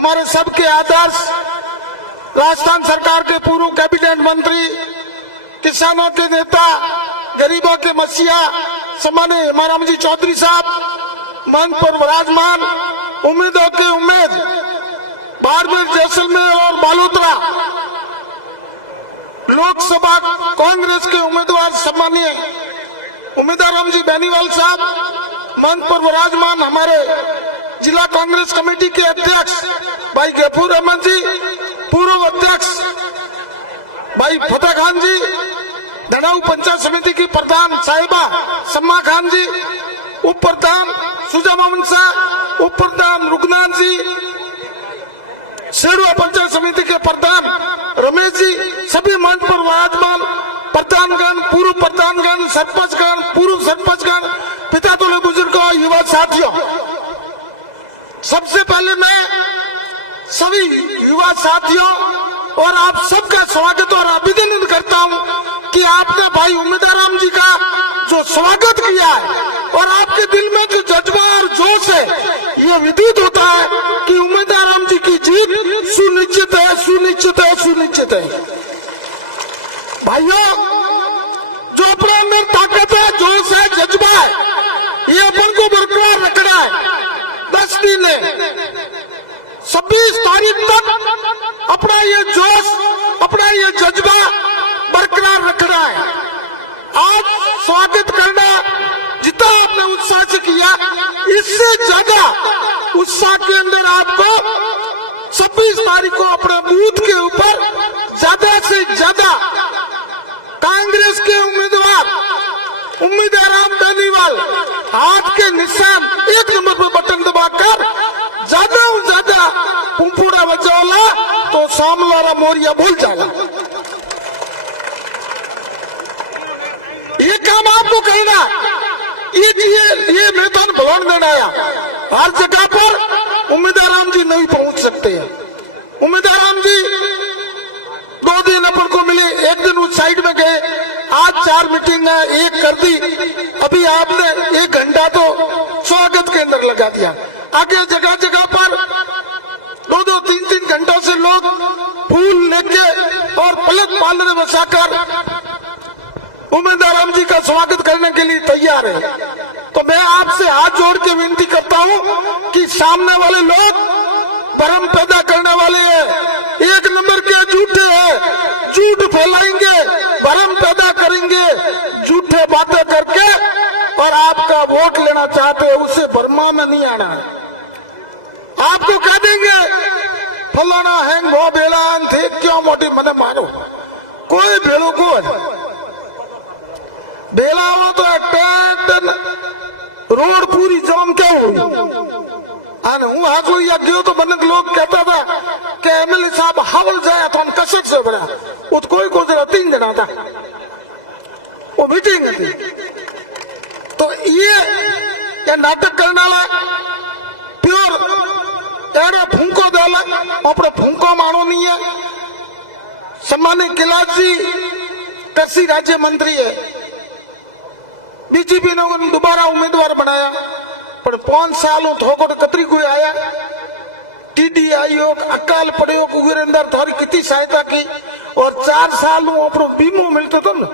हमारे सबके आदर्श राजस्थान सरकार के पूर्व कैबिनेट मंत्री, किसानों के नेता, गरीबों के मसीहा सम्मानीय हिमाराम जी चौधरी साहब, मंच पर विराजमान उम्मीदों के उम्मीद बाड़मेर, जैसलमेर और बालोतरा लोकसभा कांग्रेस के उम्मीदवार सम्मानीय उम्मीदवार राम जी बेनीवाल साहब, मंच पर विराजमान हमारे जिला कांग्रेस कमेटी के अध्यक्ष भाई गफूर अहमद जी, पूर्व अध्यक्ष भाई फतेह खान जी, धनाऊ पंचायत समिति की प्रधान साहिबा सम्मा खान जी, उप प्रधान सुजा मोहम्मद शाह, उप प्रधान रुगनाथ जी, शेड़ुआ पंचायत समिति के प्रधान रमेश जी, सभी मंच पर विराजमान प्रधानगण, पूर्व प्रधानगण, सरपंचगण, पूर्व सरपंचगण, पिता तुल्य बुजुर्गों, युवा साथियों, सबसे पहले मैं सभी युवा साथियों और आप सबका स्वागत और अभिनंदन करता हूं कि आपने भाई उम्मीदवार राम जी का जो स्वागत किया है और आपके दिल में जो जज्बा और जोश है, ये विदित होता है कि उम्मीदवार राम जी की जीत सुनिश्चित है, सुनिश्चित है, सुनिश्चित है। भाइयों, जो अपने में ताकत है, जोश है, जज्बा है, ये अपन को बरकरार रखना है। 10 दिन है, 26 तारीख तक अपना ये जोश, अपना ये जज्बा बरकरार रखना है। आज स्वागत करना जितना आपने उत्साह से किया, इससे ज्यादा उत्साह के अंदर आपको 26 तारीख को अपने बूथ के ऊपर ज्यादा से ज्यादा कांग्रेस के उम्मीदवार राम बेनीवाल हाथ के निशान 1 नंबर पर बटन दबाकर ज्यादा से ज्यादा पुंपुड़ा बचाओला तो सामला मोरिया भूल जाला। ये काम आपको करना, ये मैदान भवन में आया। हर जगह पर उम्मीदवार राम जी नहीं पहुंच सकते हैं। उम्मीदवार राम जी 2 दिन अपन को मिले, एक दिन उस साइड में गए, आज 4 मीटिंग है, 1 कर दी, अभी आपने 1 घंटा तो स्वागत के अंदर लगा दिया। आगे जगह जगह पर 2-2, 3-3 घंटों से लोग फूल लेके और पलक पालने बसाकर उम्मीदवार राम जी का स्वागत करने के लिए तैयार है। तो मैं आपसे हाथ जोड़ के विनती करता हूं कि सामने वाले लोग भ्रम पैदा करने वाले हैं, 1 नंबर के झूठे हैं, झूठ फैलाएंगे, भ्रम पैदा करेंगे, झूठे बातें करके और आपका वोट लेना चाहते हैं, उससे भरमा में नहीं आना है। आपको कह देंगे फलाना है वो बेलान थे, क्यों मोटी मने मारो, कोई भेड़ों को बेला हो तो रोड पूरी जाम क्या हो। हूँ हाथों या गयो तो बनक लोग कहता था कि एमएलए साहब हवल जाए तो हम कसक से बना, उत कोई को जरा 3 जना था, वो मीटिंग थी। तो ये नाटक करने वाला प्योर एड़े फूंको डाला, अपने फूंको मानो नहीं है। सम्मानिय कैलाश जी कृषि राज्य मंत्री है, बीजेपी ने उन्हें दोबारा उम्मीदवार बनाया, पर 5 सालों थोकड़ कतरी कोई आया, टीडी आयोग अकाल पड़े कुगेर अंदर थोड़ी कितनी सहायता की और 4 सालों अपनो बीमो मिलता था ना,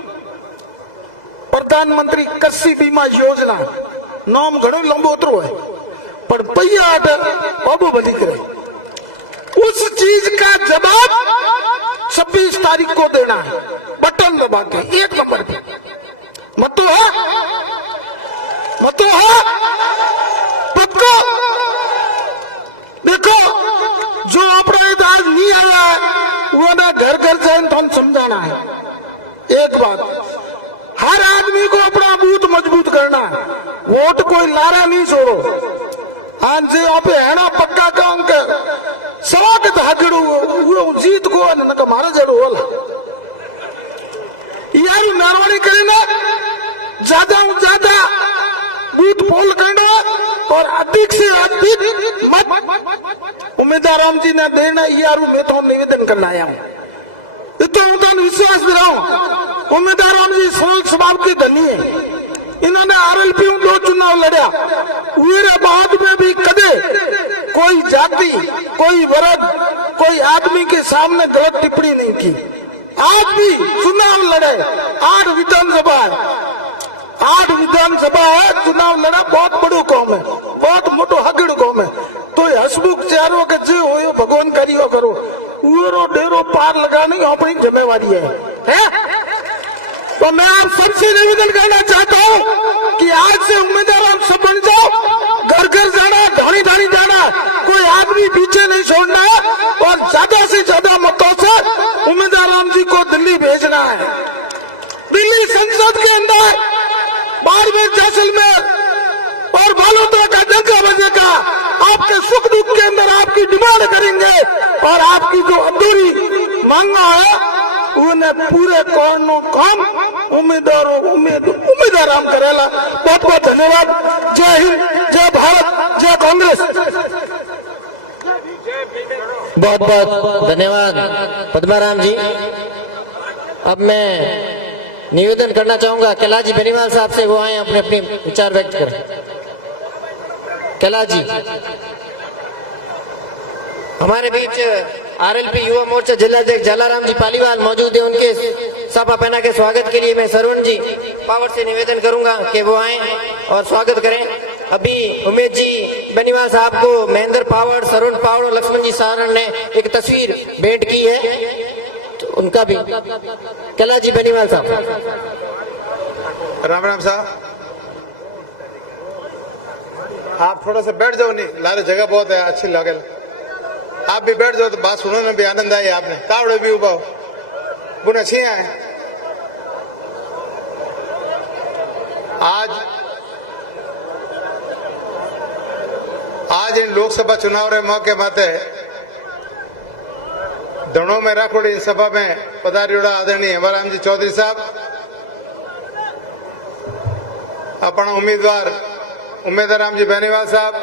प्रधानमंत्री कृषि बीमा योजना, नाम घणो लंबो उतरो है, पर पैया बाबू बनी करे। उस चीज का जवाब 26 तारीख को देना है, बटन दबा के 1 नंबर पे। मत है, मत है, पक्को देखो, जो अपना इधर नहीं आया है वो ना घर घर जाए तो हम समझाना है। एक बात, हर आदमी को अपना बूथ मजबूत करना है, वोट कोई लारा नहीं छोड़ो। हाँ जी, आप है ना पक्का काम कर स्वागत हाजिर वो जीत को न मारा जड़ो वाला यार मेहरबानी करीना ज्यादा बूथ पोल करना और अधिक से अधिक मत उम्मीदवार राम जी ने देना, यार मैं तो निवेदन करना आया हूँ। इतना विश्वास दिलाऊं, उम्मीदवार राम जी सरल स्वभाव के धनी है। इन्होंने आरएलपी 2 चुनाव लड़ा, मेरे बाद में भी कदे कोई जाति, कोई वर्ग, कोई आदमी के सामने गलत टिप्पणी नहीं की। आज भी चुनाव लड़े, 8 विधानसभा है, 8 विधानसभा है, चुनाव लड़ा, बहुत बड़ो कौम है, बहुत मोटो हगड़ कौम है। तो हसमुख चारों के जो हो भगवान करियो करो, उरो डेरो पार लगानी अपनी जिम्मेवारी है? तो मैं आप सबसे निवेदन करना चाहता हूँ कि आज से उम्मीदवार आप सब बन जाओ, घर घर जाना, ढाणी ढाणी जाना, कोई आदमी पीछे नहीं छोड़ना है और ज्यादा से ज्यादा मतों से उम्मीदवार राम जी को दिल्ली भेजना है। दिल्ली संसद के अंदर बाड़मेर, जैसलमेर और बालोतरा का जगह बजेगा। आपके सुख दुख के अंदर आपकी डिमांड करेंगे और आपकी जो अधूरी मांगा है उन्हें पूरे कौनो काम उम्मीदवार राम करेला। बहुत बहुत धन्यवाद। जय हिंद, जय भारत, जय कांग्रेस। बहुत बहुत धन्यवाद पद्माराम जी। अब मैं निवेदन करना चाहूंगा कैलाश जी बेनीवाल साहब से, वो आए अपने अपने विचार व्यक्त करें। कैलाश जी, हमारे बीच आरएलपी युवा मोर्चा जिलाध्यक्ष जलाराम जी पालीवाल मौजूद है। उनके सपा पहना के स्वागत के लिए मैं सरवण जी पावर से निवेदन करूंगा कि वो आए और स्वागत करें। अभी उमेश जी बेनीवाल साहब को महेंद्र पावर, सरवण पावर और लक्ष्मण जी सारण ने एक तस्वीर भेंट की है, तो उनका भी। कैलाश जी बेनीवाल साहब। राम राम साहब, आप थोड़ा सा बैठ जाओ, नहीं लारे जगह बहुत है, अच्छी लगे। आप भी बैठ जाओ तो बात सुनने में भी आनंद आई। आपने तावड़े भी उबाओ बुन अच्छी है। आज इन लोकसभा चुनाव रे मौके माते दड़ों में राखोड़ी इन सभा में पधारियोड़ा आदरणीय हेमाराम जी चौधरी साहब, अपना उम्मीदवार राम जी बेनीवाल साहब,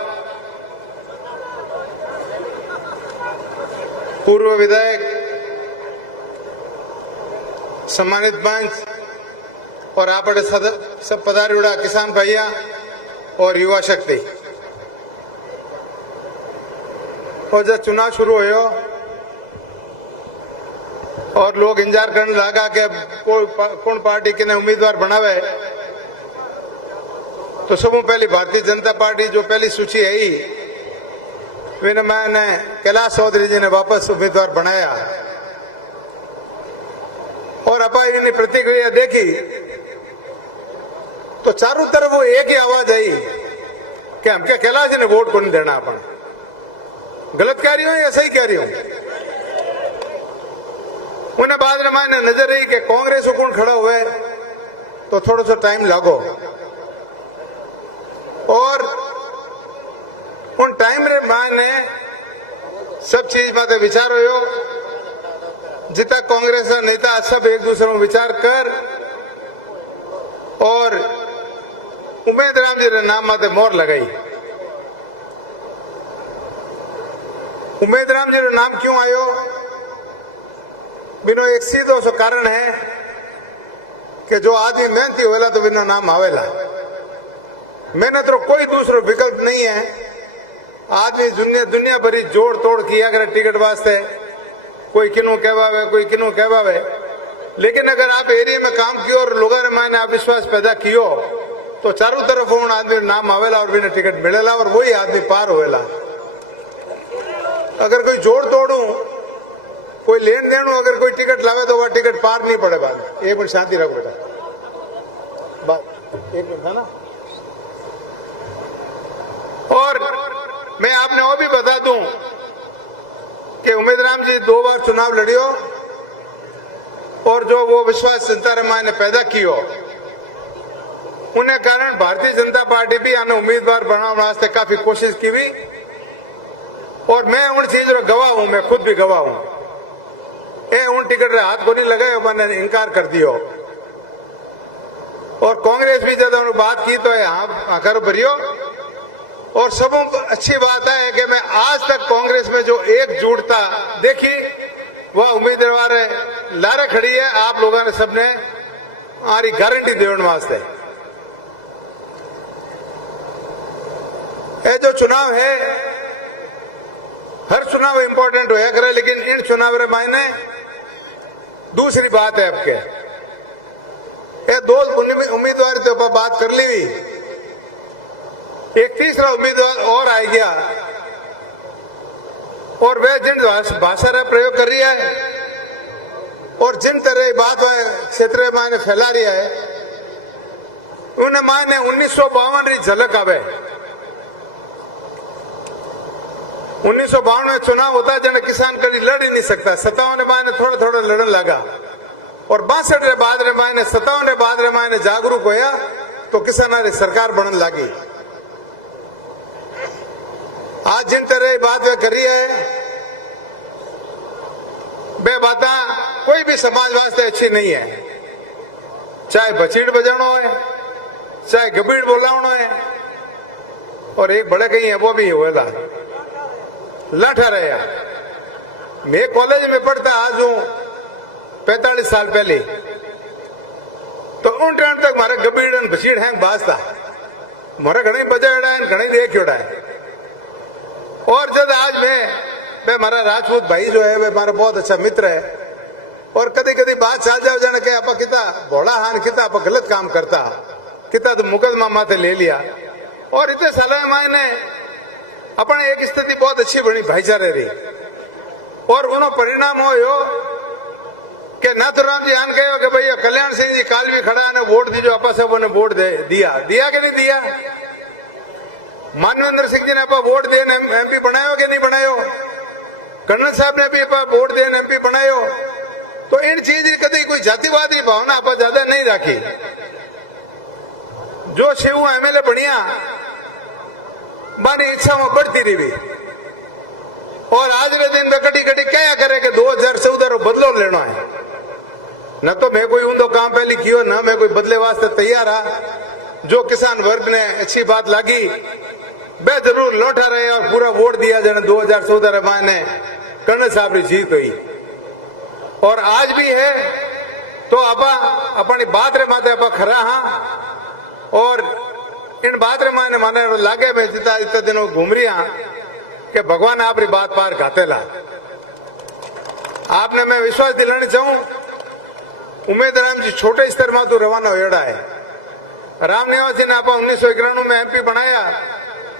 पूर्व विधायक, सम्मानित मंच और आप सब पधारियोड़ा किसान भैया और युवा शक्ति। और जब चुनाव शुरू हो और लोग इंतजार करने लगा कि कौन पार्टी किने उम्मीदवार बनावे, तो सबों पहली भारतीय जनता पार्टी जो पहली सूची है मैंने कैलाश चौधरी जी ने वापस उम्मीदवार बनाया। और अपाई ने प्रतिक्रिया देखी तो चारों तरफ वो एक ही आवाज आई कि हम क्या कैलाश जी ने वोट को नहीं देना। अपन गलत कह रही हो या सही कह रही हो? उन्हें बाद में मैंने नजर रही कि कांग्रेस को कौन खड़ा हुए तो थोड़ा सा टाइम लागो। और उन टाइम रे मैंने सब चीज बातें विचार हो जितना कांग्रेस का नेता सब एक दूसरे में विचार कर और उमेद राम जी ने नाम माते मोर लगाई। उमेद राम जी ने नाम क्यों आयो? बिनो एक सीधो सो कारण है कि जो आदमी मेहनती होएला तो बिना नाम आवेला। मेहनत रो कोई दूसरो विकल्प नहीं है। आदमी दुनिया भरी जोड़ तोड़ किया करे टिकट वास्ते, कोई किनू कहवावे, कोई किनू कहवावे, लेकिन अगर आप एरिया में काम कियो और लोगों ने मैंने विश्वास पैदा कियो तो चारों तरफ उन आदमी नाम आवेला और बिना टिकट मिलेला और वही आदमी पार होएला। अगर कोई जोड़ तोड़ू, कोई लेन देन, अगर कोई टिकट लावे तो वह टिकट पार नहीं पड़े। बात एक मिनट शांति रखो बेटा, बात एक मिनट है ना। और मैं आपने वो भी बता दूं कि उमेद राम जी 2 बार चुनाव लड़ियो और जो वो विश्वास जनता ने पैदा कियो उन्हें कारण भारतीय जनता पार्टी भी आने उम्मीदवार बनाने वास्ते काफी कोशिश की हुई। और मैं उन चीजों में गवाह हूं, मैं खुद भी गवाह हूं। उन टिकट रे हाथ को नहीं लगाए, मैंने इनकार कर दियो। और कांग्रेस भी ज्यादा बात की तो हाँ कर भरियो। और सब अच्छी बात है कि मैं आज तक कांग्रेस में जो एकजुटता देखी वह उम्मीदवार लारे खड़ी है। आप लोगों ने सबने हमारी गारंटी देने वास्ते ये जो चुनाव है हर चुनाव इंपॉर्टेंट होया करे, लेकिन इन चुनाव रे मायने दूसरी बात है आपके ये दो उम्मीदवार के ऊपर बात कर ली। एक तीसरा उम्मीदवार और आ गया और वह जिन भाषा का प्रयोग कर रही है और जिन तरह बात वह क्षेत्र मायने फैला रही है, उन्हें मायने 1952 री झलक आवे। 1952 में चुनाव होता जन किसान कभी लड़ ही नहीं सकता। 57 मायने थोड़ा थोड़ा लड़न लगा और 62 रे बाद रे मायने 57 रे बाद रे मायने जागरूक होया तो किसान री सरकार बनने लगी। आज जिन तरह बात वे करी है बे बात कोई भी समाज वास्ते अच्छी नहीं है, चाहे बचीड़ बजानो है, चाहे गबीड़ बोलावनो है, और एक बड़े कहीं है वो भी होगा लाठा रहा। मैं कॉलेज में पढ़ता आज हूं 45 साल पहले, तो उन टाइम तक मारे गबीड़ बचीड़ हैंग बाजता मारे घने बजाड़ा है, घने देख है। और जब आज मैं हमारा राजपूत भाई जो है वह हमारा बहुत अच्छा मित्र है, और कभी कभी बात चल जाओ जाने के आप किता भोला हान किता आप गलत काम करता किता तो मुकदमा माथे ले लिया। और इतने साल मायने अपने एक स्थिति बहुत अच्छी बनी भाईचारे रही, और उन्हों परिणाम हो कि नाथुराम जी आन कहो कि भैया कल्याण सिंह जी काल भी खड़ा ने वोट दीजो, आप सब ने वोट दिया कि नहीं दिया। मानवेंद्र सिंह जी ने आप वोट देने एमपी बनायो कि नहीं बनायो, कर्नल साहब ने भी आप वोट देने एमपी बनायो। तो इन चीज की कभी कोई जातिवादी भावना आप ज्यादा नहीं रखी। जो शिव एमएलए बढ़िया मारी इच्छा में बढ़ती रही, और आज के दिन में कटी कटी क्या करे कि 2014 रो बदलो लेना है। न तो मैं कोई उनको काम पहले कियो, न मैं कोई बदले वास्ते तैयार हा। जो किसान वर्ग ने अच्छी बात लगी वह जरूर लौटा रहे और पूरा वोट दिया जन 2014 मायने कर्नल साहब की जीत हुई। और आज भी है तो अपनी बात रे माते आप खरा हाँ, और इन बात रे माने लागे में जितना इतने दिनों घूम रही हाँ कि भगवान आपकी बात पार खाते ला। आपने मैं विश्वास दिलाना चाहूं, उम्मीदराम जी छोटे स्तर में तो रवाना होड़ा है। राम निवासी ने आप 1991 में एमपी बनाया,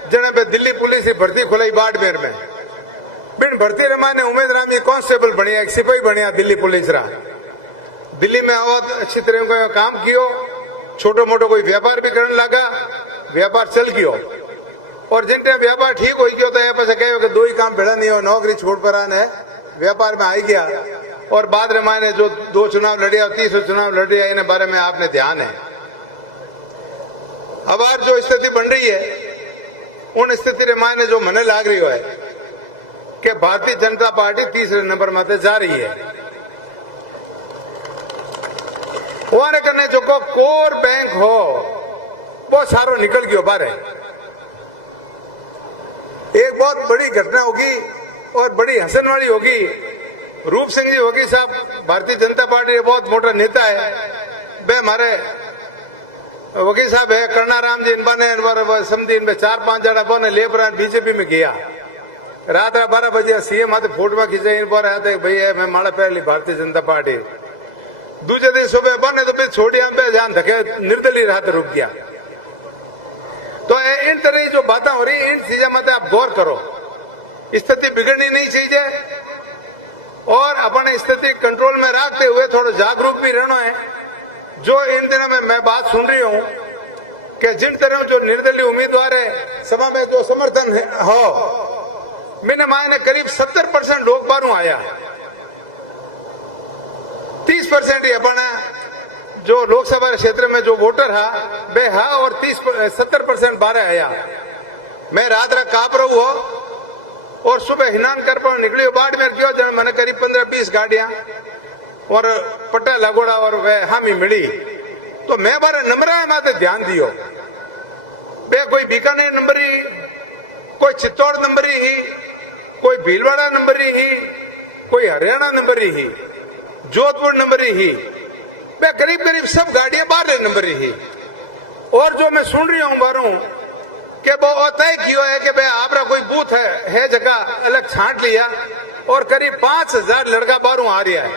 जने पे दिल्ली पुलिस की भर्ती खुलाई बाड़मेर में। बिन भर्ती रे माने उम्मीदराम जी कांस्टेबल बनिया, एक सिपाही बनिया दिल्ली पुलिस रा। दिल्ली में बहुत अच्छी तरह का काम कियो, छोटो मोटो कोई व्यापार भी करने लगा, व्यापार चल गयो। और जिन टाइम व्यापार ठीक हो गयो तो ये पास कहो कि दो ही काम भेड़ा नहीं हो, नौकरी छोड़ पर आने व्यापार में आई गया। और बाद रे माने जो 2 चुनाव लड़िया, 30 चुनाव लड़िया, इन बारे में आपने ध्यान है। अब आज जो स्थिति बन रही है उन स्थिति रे मायने जो मने लाग रही है कि भारतीय जनता पार्टी तीसरे नंबर माते जा रही है। वहां करने जो को कोर बैंक हो वो सारो निकल गयो बाहर। एक बहुत बड़ी घटना होगी और बड़ी हंसन वाली होगी। रूप सिंह जी होगी साहब भारतीय जनता पार्टी के बहुत मोटा नेता है, वे हमारे वकील साहब है कर्णाराम जी, इन बने समझी इन 4-5 जना बने लेबर बीजेपी में गया। रात 12 बजे सीएम हाथ फोटो खींचे, इन पर आते भैया मैं माड़ा पहन ली भारतीय जनता पार्टी। दूसरे दिन सुबह बने तो फिर छोड़ी हम पे जान धके निर्दलीय हाथ रुक गया। तो इन तरह जो बातें हो रही इन चीजें मत आप गौर करो। स्थिति बिगड़नी नहीं चाहिए और अपने स्थिति कंट्रोल में रखते हुए थोड़ा जागरूक भी रहना है। जो इन दिनों में मैं बात सुन रही हूं कि जिन तरह जो निर्दलीय उम्मीदवार है सभा में जो समर्थन हो, मैंने मायने करीब 70% लोग बाहरों आया, 30% ही अपना जो लोकसभा क्षेत्र में जो वोटर है वे है, और 70% बाहर आया। मैं रात काप रहू हो और सुबह हिनान कर पर निकली बाढ़ में गयो, जन मैंने करीब 15-20 गाड़ियां और पट्टा लगोड़ा और वह हामी मिली। तो मैं बारे नंबर माते ध्यान दियो, वे कोई बीकानेर नंबर ही, कोई चित्तौड़ नंबर ही, कोई भीलवाड़ा नंबर ही, कोई हरियाणा नंबर ही, जोधपुर नंबर ही, वे करीब करीब सब गाड़ियां 12 नंबर ही। और जो मैं सुन रही हूं बारों कि वो तय किया है कि भाई आपका कोई बूथ है जगह अलग छांट लिया और करीब 5000 लड़का बारू आ रहा है।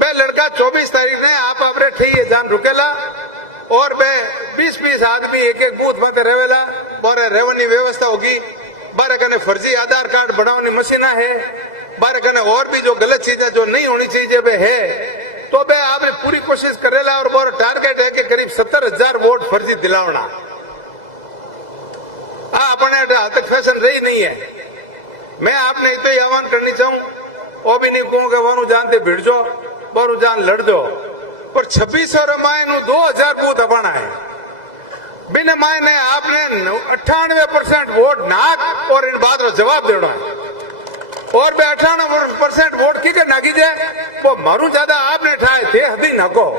वह लड़का 24 तारीख ने आप अपने ठही जान रुकेला और वह 20-20 आदमी एक एक बूथ में रहेला। बारे रेवनी व्यवस्था होगी, बारे कने फर्जी आधार कार्ड बनाने मशीना है, बारे कने और भी जो गलत चीजें जो नहीं होनी चाहिए वे है। तो वह आपने पूरी कोशिश करेला और वो टारगेट है कि करीब 70,000 वोट फर्जी दिलावना। अपने हाथ तक फैशन रही नहीं है। मैं आपने तो ये आह्वान करनी चाहूं, वो भी नहीं कहूंगा वानू जानते भिड़ जाओ, बारू जान लड़ दो, पर 2600 माए 2000 बूथ अपना है। बिना माए ने आपने 98% वोट नाक और इन बात का जवाब देना है। और बे 98% वोट की नागी जाए वो मारू ज्यादा आपने ठाए थे हदी नको।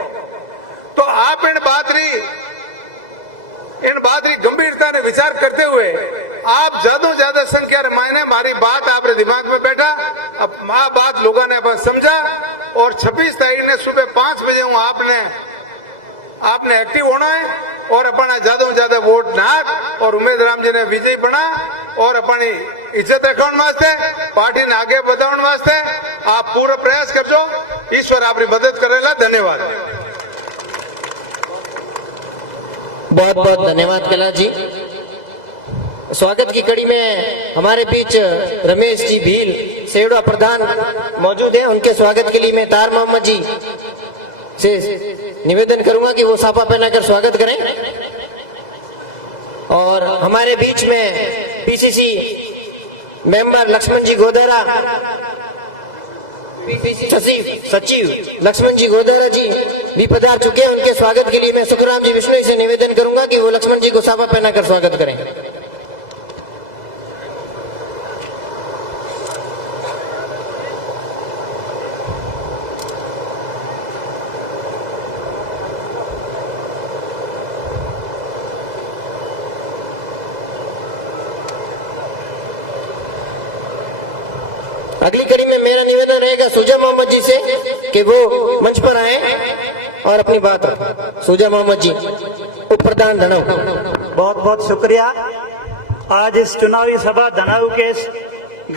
तो आप इन बात री गंभीरता ने विचार करते हुए आप ज्यादा संख्या मायने हमारी बात आपके दिमाग में बैठा, अब बात लोगों ने अपन समझा और 26 तारीख ने सुबह 5 बजे हूं आपने एक्टिव होना है और अपना ज्यादा वोट नाक और उम्मीद राम जी ने विजयी बना और अपनी इज्जत रखने वास्ते पार्टी ने आगे बढ़ाने वास्ते आप पूरा प्रयास कर जो। ईश्वर आपकी मदद करेला। धन्यवाद। बहुत बहुत धन्यवाद कैलाश जी। स्वागत की कड़ी में हमारे बीच रमेश जी भील सेवड़ा प्रधान मौजूद हैं। उनके स्वागत के लिए मैं तार मोहम्मद जी से निवेदन करूंगा कि वो साफा पहनाकर स्वागत करें। और हमारे बीच में पीसीसी मेंबर लक्ष्मण जी गोदारा, सचिव लक्ष्मण जी गोदारा जी भी पधार चुके हैं। उनके स्वागत के लिए मैं सुखराम जी विष्णु से निवेदन करूंगा कि वो लक्ष्मण जी को साफा पहनाकर स्वागत करें। अगली कड़ी में मेरा निवेदन रहेगा सुजा मोहम्मद जी से कि वो मंच पर आए और अपनी बात। सुजा मोहम्मद जी, उप प्रधान धनऊ। बहुत बहुत शुक्रिया। आज इस चुनावी सभा धनऊ के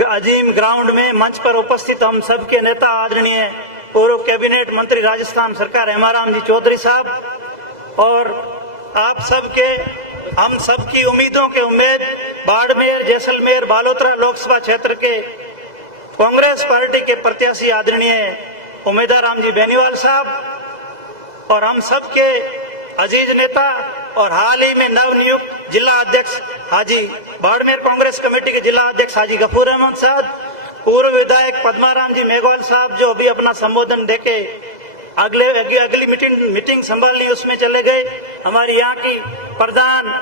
अजीम ग्राउंड में मंच पर उपस्थित हम सबके नेता आदरणीय पूर्व कैबिनेट मंत्री राजस्थान सरकार हेमाराम जी चौधरी साहब और आप सबके हम सबकी उम्मीदों के उम्मीद बाड़मेर, जैसलमेर, बालोतरा लोकसभा क्षेत्र के कांग्रेस पार्टी के प्रत्याशी आदरणीय उम्मीदवार जी बेनीवाल साहब और हम सबके अजीज नेता और हाल ही में नवनियुक्त जिला अध्यक्ष हाजी बाड़मेर कांग्रेस कमेटी के जिला अध्यक्ष हाजी गफूर अहमद साहब, पूर्व विधायक पद्माराम जी मेघवाल साहब जो अभी अपना संबोधन देके अगली मीटिंग संभालनी उसमें चले गए, हमारी यहाँ की प्रधान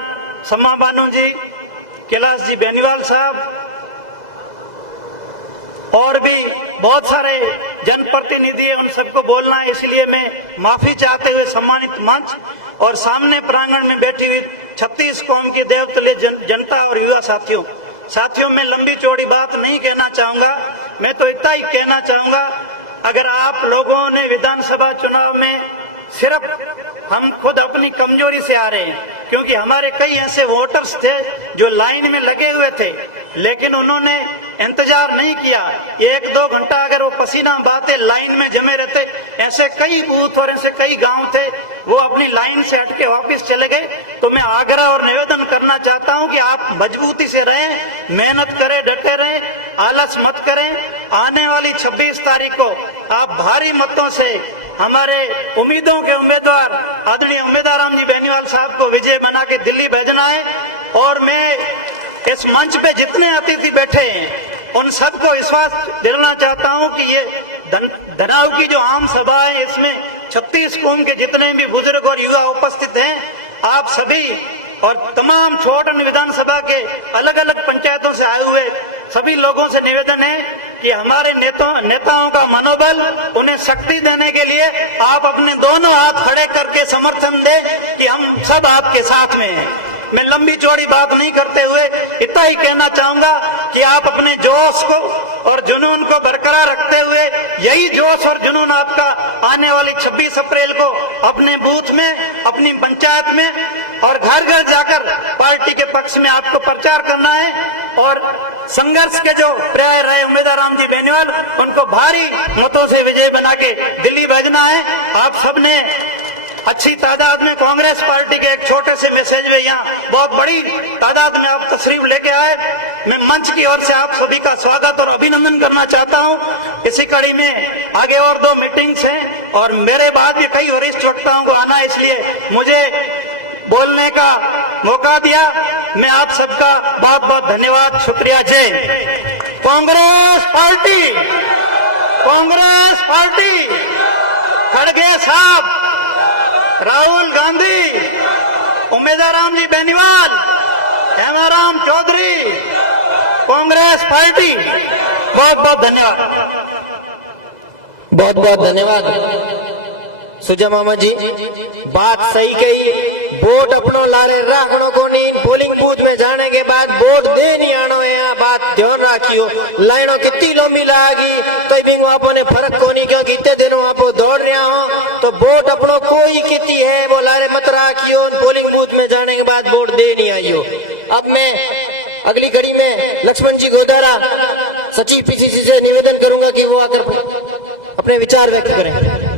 सम्मा बानू जी, कैलाश जी बेनीवाल साहब और भी बहुत सारे जनप्रतिनिधि है, उन सबको बोलना है इसलिए मैं माफी चाहते हुए सम्मानित मंच और सामने प्रांगण में बैठी हुई 36 कौम की देवतुल्य जनता और युवा साथियों मैं लंबी चौड़ी बात नहीं कहना चाहूंगा। मैं तो इतना ही कहना चाहूंगा, अगर आप लोगों ने विधानसभा चुनाव में सिर्फ हम खुद अपनी कमजोरी से आ रहे हैं, क्योंकि हमारे कई ऐसे वोटर्स थे जो लाइन में लगे हुए थे लेकिन उन्होंने इंतजार नहीं किया। 1-2 घंटा अगर वो पसीना बहाते लाइन में जमे रहते, ऐसे कई बूथ और ऐसे कई गांव थे वो अपनी लाइन से हटके वापस चले गए। तो मैं आग्रह और निवेदन करना चाहता हूं कि आप मजबूती से रहें, मेहनत करें, डटे रहें, आलस मत करें। आने वाली 26 तारीख को आप भारी मतों से हमारे उम्मीदों के उम्मीदवार आदरणीय उम्मीदवार जी बेनीवाल साहब को विजय बना के दिल्ली भेजना है। और मैं इस मंच पे जितने अतिथि बैठे हैं उन सबको विश्वास दिलाना चाहता हूं कि ये धनाऊ की जो आम सभा है इसमें 36 कौम के जितने भी बुजुर्ग और युवा उपस्थित हैं, आप सभी और तमाम छोटन विधानसभा के अलग अलग पंचायतों से आए हुए सभी लोगों से निवेदन है कि हमारे नेताओं का मनोबल, उन्हें शक्ति देने के लिए आप अपने दोनों हाथ खड़े करके समर्थन दें कि हम सब आपके साथ में हैं। मैं लंबी चौड़ी बात नहीं करते हुए इतना ही कहना चाहूंगा कि आप अपने जोश को और जुनून को बरकरार रखते हुए यही जोश और जुनून आपका आने वाली 26 अप्रैल को अपने बूथ में, अपनी पंचायत में और घर घर जाकर पार्टी के पक्ष में आपको प्रचार करना है और संघर्ष के जो पर्याय रहे उम्मीदवार राम जी बेनीवाल, उनको भारी मतों से विजय बना के दिल्ली भेजना है। आप सबने अच्छी तादाद में कांग्रेस पार्टी के एक छोटे से मैसेज में यहाँ बहुत बड़ी तादाद में आप तशरीफ लेके आए। मैं मंच की ओर से आप सभी का स्वागत और अभिनंदन करना चाहता हूँ। इसी कड़ी में आगे और 2 मीटिंग्स हैं और मेरे बाद भी कई वरिष्ठ वक्ताओं को आना है, इसलिए मुझे बोलने का मौका दिया। मैं आप सबका बहुत बहुत धन्यवाद, शुक्रिया। जय कांग्रेस पार्टी, कांग्रेस पार्टी, खड़गे साहब, राहुल गांधी, उम्मीदवार राम जी बेनीवाल, हेमाराम चौधरी, कांग्रेस पार्टी। बहुत बहुत धन्यवाद। बहुत बहुत धन्यवाद सुजा मामा जी, बात सही कही। वोट अपनो लारे रखनो को नहीं, पोलिंग बूथ में जाने के बाद वोट दे नहीं आनो है, यहाँ बात ध्यान रखियो। लाइनों कितनी लंबी लागी तो भी वहां ने फर्क को नहीं, क्योंकि इतने दिनों आप दौड़ रहा हो तो वोट अपनो कोई कितनी है वो लारे मत रखियो। पोलिंग बूथ में जाने के बाद वोट दे नहीं आइयो। अब मैं अगली कड़ी में लक्ष्मण जी गोदारा सचिव पीसीसी से निवेदन करूंगा कि वो आकर अपने विचार व्यक्त करें।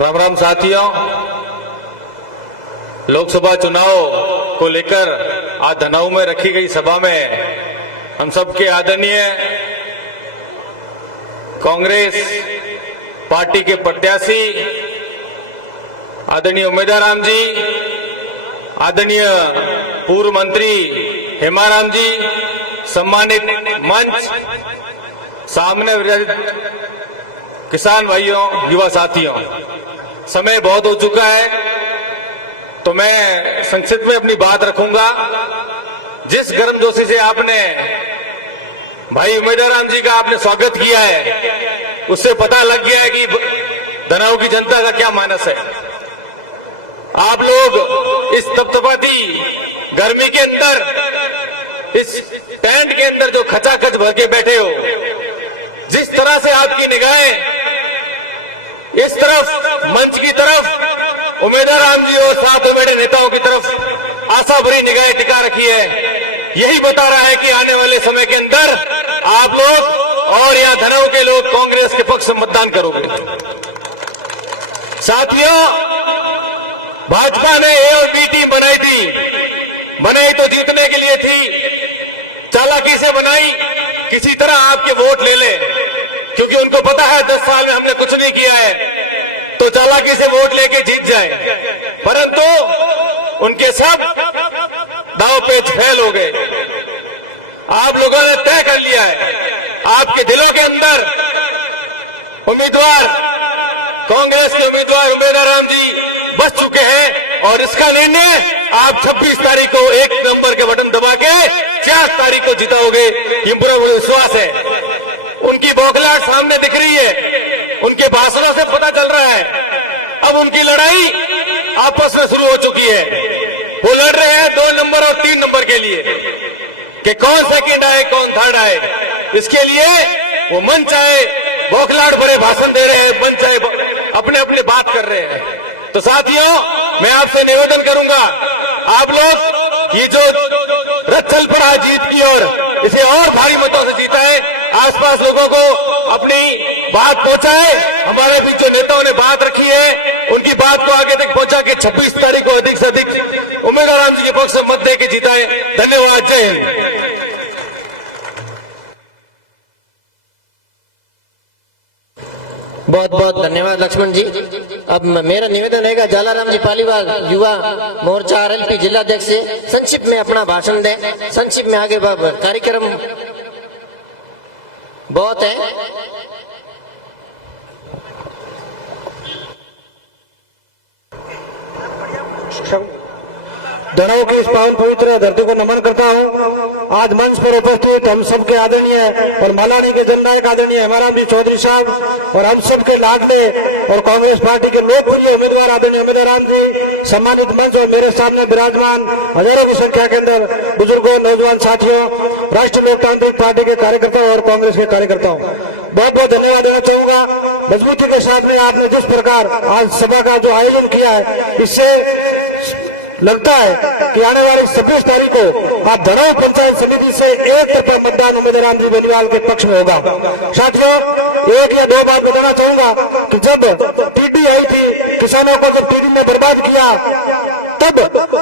राम राम साथियों, लोकसभा चुनाव को लेकर आज धनाऊ में रखी गई सभा में हम सबके आदरणीय कांग्रेस पार्टी के प्रत्याशी आदरणीय उम्मीदवार राम जी, आदरणीय पूर्व मंत्री हेमाराम जी, सम्मानित मंच, सामने विराजित किसान भाइयों, युवा साथियों, समय बहुत हो चुका है तो मैं संक्षिप्त में अपनी बात रखूंगा। जिस गर्मजोशी से आपने भाई उम्मीदवार राम जी का आपने स्वागत किया है, उससे पता लग गया है कि धनाऊ की जनता का क्या मानस है। आप लोग इस तपतपाती गर्मी के अंदर, इस टेंट के अंदर जो खचाखच भर के बैठे हो, जिस तरह से आपकी निगाहें इस तरफ मंच की तरफ उम्मीदवार राम जी और साथ में मेरे नेताओं की तरफ आशा भरी निगाहें टिका रखी है, यही बता रहा है कि आने वाले समय के अंदर आप लोग और यहाँ धनाऊ के लोग कांग्रेस के पक्ष में मतदान करोगे। साथियों, भाजपा ने ए और बी टीम बनाई थी, बनाई तो जीतने के लिए थी, चालाकी से बनाई, किसी तरह आपके वोट ले ले, क्योंकि उनको पता है 10 साल में हमने कुछ नहीं किया है तो चालाकी से वोट लेके जीत जाए। परंतु उनके सब दांव पेच फेल हो गए। आप लोगों ने तय कर लिया है, आपके दिलों के अंदर उम्मीदवार, कांग्रेस के उम्मीदवार उम्मीदवार राम जी बस चुके हैं और इसका निर्णय आप 26 तारीख को 1 नंबर के बटन दबा के 4 तारीख को जिताओगे, ये पूरा विश्वास है। उनकी बौखलाहट सामने दिख रही है, उनके भाषणों से पता चल रहा है। अब उनकी लड़ाई आपस में शुरू हो चुकी है। वो लड़ रहे हैं 2 नंबर और 3 नंबर के लिए कि कौन सेकंड आए कौन थर्ड आए। इसके लिए वो मंच आए, बौखलाहट भरे भाषण दे रहे हैं, मंच आए अपने अपने बात कर रहे हैं। तो साथियों, मैं आपसे निवेदन करूंगा, आप लोग ये जो रथ चल पड़ा जीत की ओर, इसे और भारी मतों से जीता है, आसपास लोगों को अपनी बात पहुंचाए। हमारे बीच जो नेताओं ने बात रखी है उनकी बात को आगे तक पहुंचा के 26 तारीख को अधिक से अधिक उम्मीदवार राम जी के पक्ष में मत दे के जीताए। धन्यवाद। जय हिंद। बहुत बहुत धन्यवाद लक्ष्मण जी। अब मेरा निवेदन है जलाराम जी पालीवाल युवा मोर्चा आरएलपी जिलाध्यक्ष से संक्षिप्त में अपना भाषण दें। संक्षिप्त में आगे कार्यक्रम बहुत है। धनाऊ की इस पावन पवित्र धरती को नमन करता हूँ। आज मंच पर उपस्थित हम सबके आदरणीय और मलानी के जननायक आदरणीय हेमाराम जी चौधरी साहब और हम सबके लाडले और कांग्रेस पार्टी के लोकप्रिय उम्मीदवार आदरणीय उम्मीदवार राम जी, सम्मानित मंच और मेरे सामने विराजमान हजारों की संख्या के अंदर बुजुर्गों, नौजवान साथियों, राष्ट्रीय लोकतांत्रिक पार्टी के कार्यकर्ताओं और कांग्रेस के कार्यकर्ताओं, बहुत बहुत धन्यवाद देना चाहूंगा। मजबूती के साथ में आपने जिस प्रकार आज सभा का जो आयोजन किया है, इससे लगता है कि आने वाली 26 तारीख को आप धड़ाऊ पंचायत समिति से एक तरफा मतदान उम्मीदवार राम जी बेनीवाल के पक्ष में होगा। साथियों, एक या दो बात बताना चाहूंगा कि जब टीडी आई थी, किसानों को जब टीडी ने बर्बाद किया, तब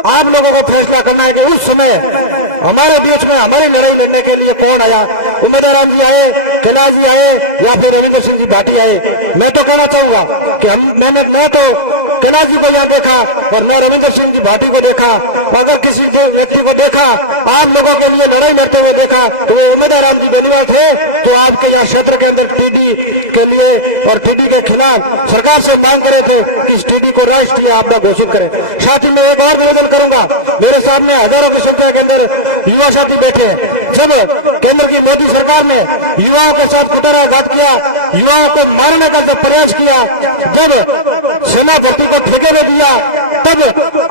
आप लोगों को फैसला करना है कि उस समय हमारे बीच में हमारी लड़ाई लड़ने के लिए कौन आया। उम्मीदवार राम जी आए, कैलाश जी आए या फिर रविंद्र सिंह जी भाटी आए। मैं तो कहना चाहूंगा कि मैं तो कैलाश जी को यहाँ देखा और मैं रविंद्र सिंह जी भाटी को देखा। अगर किसी व्यक्ति को देखा आप लोगों के लिए लड़ाई लड़ते हुए देखा तो वो उम्मीदवार राम जी बेनीवाल थे, जो आपके यहाँ क्षेत्र के अंदर टीडी के लिए और टीडी के खिलाफ सरकार से मांग करे थे कि इस टीडी को राष्ट्रीय आपदा घोषित करें। साथ ही मैं एक और निवेदन करूंगा, मेरे सामने हजारों की संख्या के अंदर युवा साथी बैठे हैं। जब केंद्र की मोदी सरकार ने युवाओं के साथ कुठाराघात किया, युवाओं को मारने का जब प्रयास किया, जब सेना भर्ती को ठेके में दिया, तब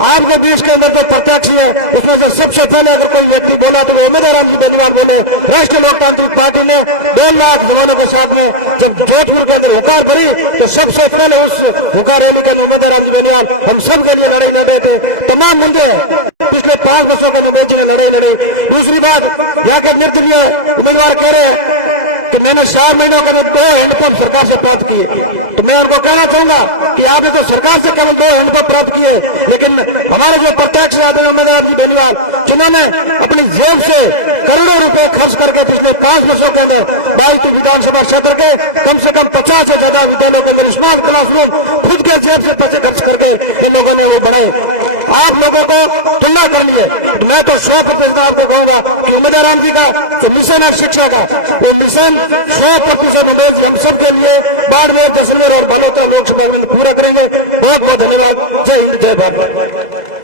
आपके देश के अंदर जो प्रत्याशी है उसमें से सबसे पहले अगर कोई व्यक्ति बोला तो वो उम्मीदवार राम जी बेनीवाल बोले। राष्ट्रीय लोकतांत्रिक पार्टी ने 2 लाख जवानों के साथ में जब जोधपुर के अंदर हुकार भरी तो सबसे पहले उस हुकार रैली के उम्मीदवार राम जी बेनीवाल हम सब के लिए लड़ाई लड़े थे। तमाम मुद्दे पिछले 5 वर्षों के मोदी जी ने लड़ाई लड़ी। दूसरी बात, यहाँ के निर्दलीय उम्मीदवार कह रहे हैं कि मैंने 4 महीनों के अंदर 2 हैंडपंप सरकार से प्राप्त किए। तो मैं उनको कहना चाहूंगा कि आपने तो सरकार से केवल 2 हैंडपंप प्राप्त किए, लेकिन हमारे जो प्रत्यक्ष आदरणीय उम्मीदवार जी बेनीवाल, जिन्होंने अपनी जेब से करोड़ों रुपए खर्च करके पिछले 5 वर्षों के अंदर 22 विधानसभा क्षेत्र के कम से कम 50 से ज्यादा विद्यालयों के अंदर स्मार्ट क्लासरूम खुद के जेब से पैसे खर्च करके इन लोगों ने वो बढ़ाए। आप लोगों को तुलना करनी है। मैं तो 100% आपको कहूंगा कि उम्मीदवार राम जी का जो मिशन है शिक्षा का, वो मिशन 100% उम्मीद हम सबके लिए बाड़मेर, जैसलमेर और बलौदा लोकसभा में पूरा करेंगे। बहुत बहुत धन्यवाद। जय हिंद, जय भारत।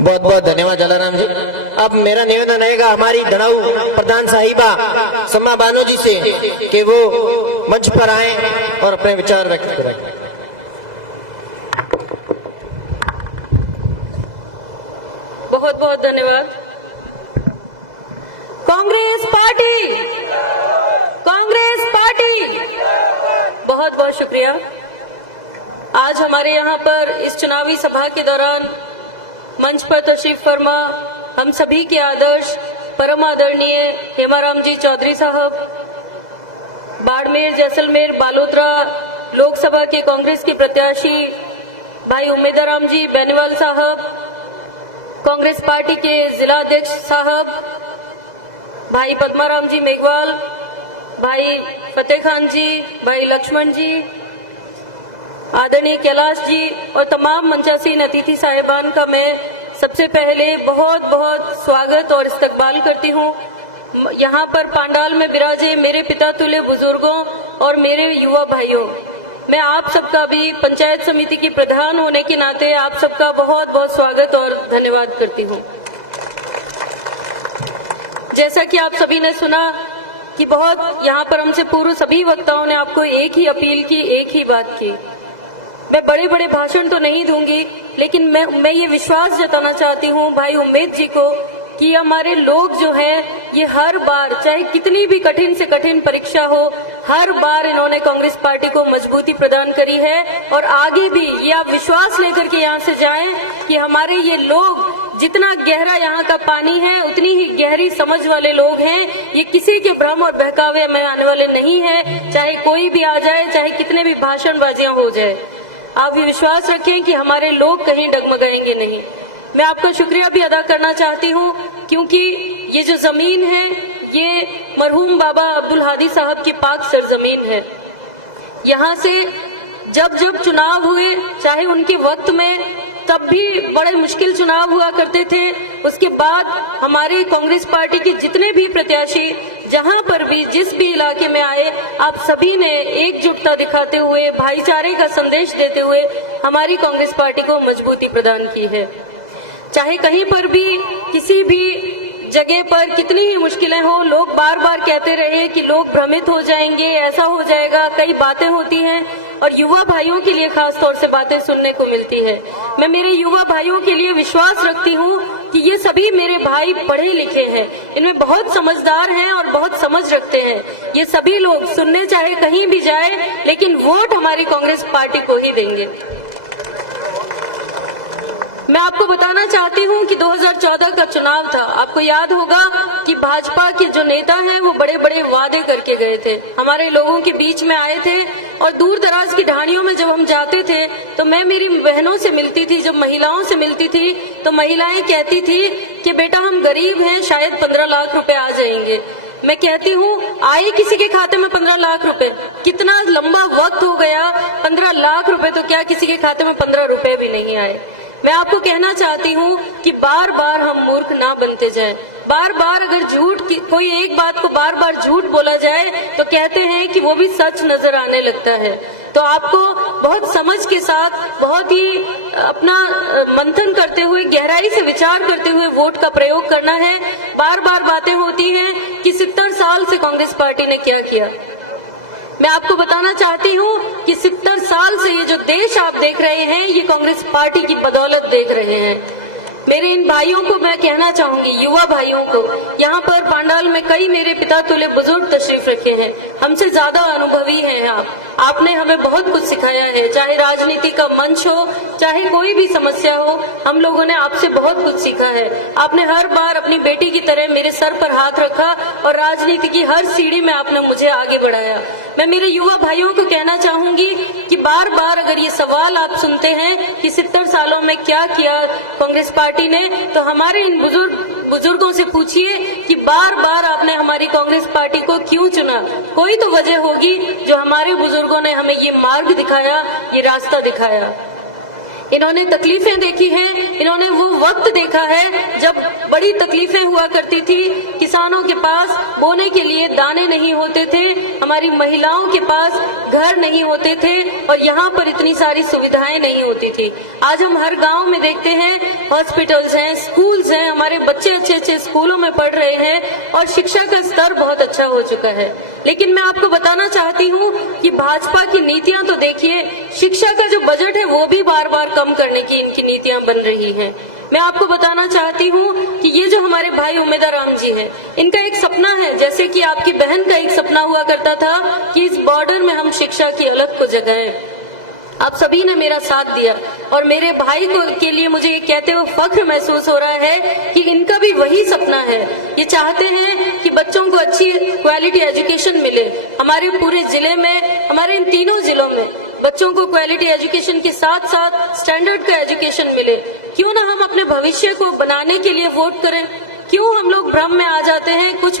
बहुत बहुत धन्यवाद जलाराम जी। अब मेरा निवेदन रहेगा हमारी धड़ाऊ प्रधान साहिबा सम्मा बानो जी से कि वो मंच पर आए और अपने विचार व्यक्त करें। बहुत बहुत धन्यवाद। कांग्रेस पार्टी, कांग्रेस पार्टी, बहुत बहुत शुक्रिया। आज हमारे यहाँ पर इस चुनावी सभा के दौरान मंच पर तशरीफ फरमा हम सभी के आदर्श परम आदरणीय हेमाराम जी चौधरी साहब, बाड़मेर, जैसलमेर, बालोतरा लोकसभा के कांग्रेस के प्रत्याशी भाई उम्मीदवार राम जी बेनीवाल साहब, कांग्रेस पार्टी के जिला अध्यक्ष साहब भाई पद्माराम जी मेघवाल, भाई फतेह खान जी, भाई लक्ष्मण जी, आदरणीय कैलाश जी और तमाम मंचासीन अतिथि साहिबान का मैं सबसे पहले बहुत बहुत स्वागत और इस्तकबाल करती हूँ। यहाँ पर पांडाल में विराजे मेरे पिता तुल्य बुजुर्गों और मेरे युवा भाइयों, मैं आप सबका भी पंचायत समिति की प्रधान होने के नाते आप सबका बहुत बहुत स्वागत और धन्यवाद करती हूँ। जैसा कि आप सभी ने सुना कि बहुत यहाँ पर हमसे पूर्व सभी वक्ताओं ने आपको एक ही अपील की, एक ही बात की। मैं बड़े बड़े भाषण तो नहीं दूंगी, लेकिन मैं ये विश्वास जताना चाहती हूँ भाई उम्मेद जी को कि हमारे लोग जो हैं ये हर बार चाहे कितनी भी कठिन से कठिन परीक्षा हो, हर बार इन्होंने कांग्रेस पार्टी को मजबूती प्रदान करी है और आगे भी ये आप विश्वास लेकर के यहाँ से जाएं कि हमारे ये लोग जितना गहरा यहाँ का पानी है उतनी ही गहरी समझ वाले लोग हैं। ये किसी के भ्रम और बहकावे में आने वाले नहीं है, चाहे कोई भी आ जाए, चाहे कितने भी भाषणबाजियां हो जाए। आप ये विश्वास रखें कि हमारे लोग कहीं डगमगाएंगे नहीं। मैं आपका शुक्रिया भी अदा करना चाहती हूँ क्योंकि ये जो जमीन है ये मरहूम बाबा अब्दुल हादी साहब की पाक सरजमीन है। यहाँ से जब जब चुनाव हुए, चाहे उनके वक्त में तब भी बड़े मुश्किल चुनाव हुआ करते थे, उसके बाद हमारी कांग्रेस पार्टी के जितने भी प्रत्याशी जहां पर भी जिस भी इलाके में आए, आप सभी ने एकजुटता दिखाते हुए, भाईचारे का संदेश देते हुए हमारी कांग्रेस पार्टी को मजबूती प्रदान की है। चाहे कहीं पर भी किसी भी जगह पर कितनी ही मुश्किलें हो, लोग बार बार कहते रहे कि लोग भ्रमित हो जाएंगे, ऐसा हो जाएगा, कई बातें होती हैं, और युवा भाइयों के लिए खास तौर से बातें सुनने को मिलती है। मैं मेरे युवा भाइयों के लिए विश्वास रखती हूँ कि ये सभी मेरे भाई पढ़े लिखे हैं, इनमें बहुत समझदार हैं और बहुत समझ रखते हैं। ये सभी लोग सुनने चाहे कहीं भी जाए, लेकिन वोट हमारी कांग्रेस पार्टी को ही देंगे। मैं आपको बताना चाहती हूँ कि 2014 का चुनाव था। आपको याद होगा कि भाजपा के जो नेता हैं वो बड़े बड़े वादे करके गए थे, हमारे लोगों के बीच में आए थे और दूर दराज की ढाणियों में जब हम जाते थे तो मैं मेरी बहनों से मिलती थी, जब महिलाओं से मिलती थी तो महिलाएं कहती थी कि बेटा हम गरीब हैं, शायद 15 लाख रुपए आ जाएंगे। मैं कहती हूँ आए किसी के खाते में 15 लाख रुपए? कितना लंबा वक्त हो गया, 15 लाख रुपए तो क्या किसी के खाते में 15 रुपए भी नहीं आए। मैं आपको कहना चाहती हूँ कि बार बार हम मूर्ख ना बनते जाएं। बार बार अगर कोई एक बात को बार बार झूठ बोला जाए तो कहते हैं कि वो भी सच नजर आने लगता है। तो आपको बहुत समझ के साथ, बहुत ही अपना मंथन करते हुए, गहराई से विचार करते हुए वोट का प्रयोग करना है। बार बार बातें होती हैं कि 70 साल से कांग्रेस पार्टी ने क्या किया। मैं आपको बताना चाहती हूँ कि 70 साल से ये जो देश आप देख रहे हैं, ये कांग्रेस पार्टी की बदौलत देख रहे हैं। मेरे इन भाइयों को मैं कहना चाहूंगी, युवा भाइयों को, यहाँ पर पांडाल में कई मेरे पिता तुल्य बुजुर्ग तशरीफ रखे हैं, हमसे ज्यादा अनुभवी हैं आपने हमें बहुत कुछ सिखाया है। चाहे राजनीति का मंच हो, चाहे कोई भी समस्या हो, हम लोगों ने आपसे बहुत कुछ सीखा है। आपने हर बार अपनी बेटी की तरह मेरे सर पर हाथ रखा और राजनीति की हर सीढ़ी में आपने मुझे आगे बढ़ाया। मैं मेरे युवा भाइयों को कहना चाहूंगी कि बार बार अगर ये सवाल आप सुनते हैं कि 70 सालों में क्या किया कांग्रेस पार्टी ने, तो हमारे इन बुजुर्गों से पूछिए कि बार बार आपने हमारी कांग्रेस पार्टी को क्यों चुना। कोई तो वजह होगी जो हमारे बुजुर्गों ने हमें ये मार्ग दिखाया, ये रास्ता दिखाया। इन्होंने तकलीफें देखी हैं, इन्होंने वो वक्त देखा है जब बड़ी तकलीफें हुआ करती थी। किसानों के पास बोने के लिए दाने नहीं होते थे, हमारी महिलाओं के पास घर नहीं होते थे और यहाँ पर इतनी सारी सुविधाएं नहीं होती थी। आज हम हर गांव में देखते हैं हॉस्पिटल्स हैं, स्कूल्स हैं, हमारे बच्चे अच्छे अच्छे स्कूलों में पढ़ रहे हैं और शिक्षा का स्तर बहुत अच्छा हो चुका है। लेकिन मैं आपको बताना चाहती हूँ कि भाजपा की नीतियां तो देखिए, शिक्षा का जो बजट है वो भी बार बार कम करने की इनकी नीतियां बन रही हैं। मैं आपको बताना चाहती हूँ कि ये जो हमारे भाई उमेदा राम जी हैं, इनका एक सपना है, जैसे कि आपकी बहन का एक सपना हुआ करता था कि इस बॉर्डर में हम शिक्षा की अलग को जगाएं। आप सभी ने मेरा साथ दिया और मेरे भाई के लिए मुझे ये कहते हुए फख्र महसूस हो रहा है कि इनका भी वही सपना है। ये चाहते हैं कि बच्चों को अच्छी क्वालिटी एजुकेशन मिले। हमारे पूरे जिले में, हमारे इन तीनों जिलों में बच्चों को क्वालिटी एजुकेशन के साथ साथ स्टैंडर्ड का एजुकेशन मिले। क्यों ना हम अपने भविष्य को बनाने के लिए वोट करें? क्यों हम लोग भ्रम में आ जाते हैं कुछ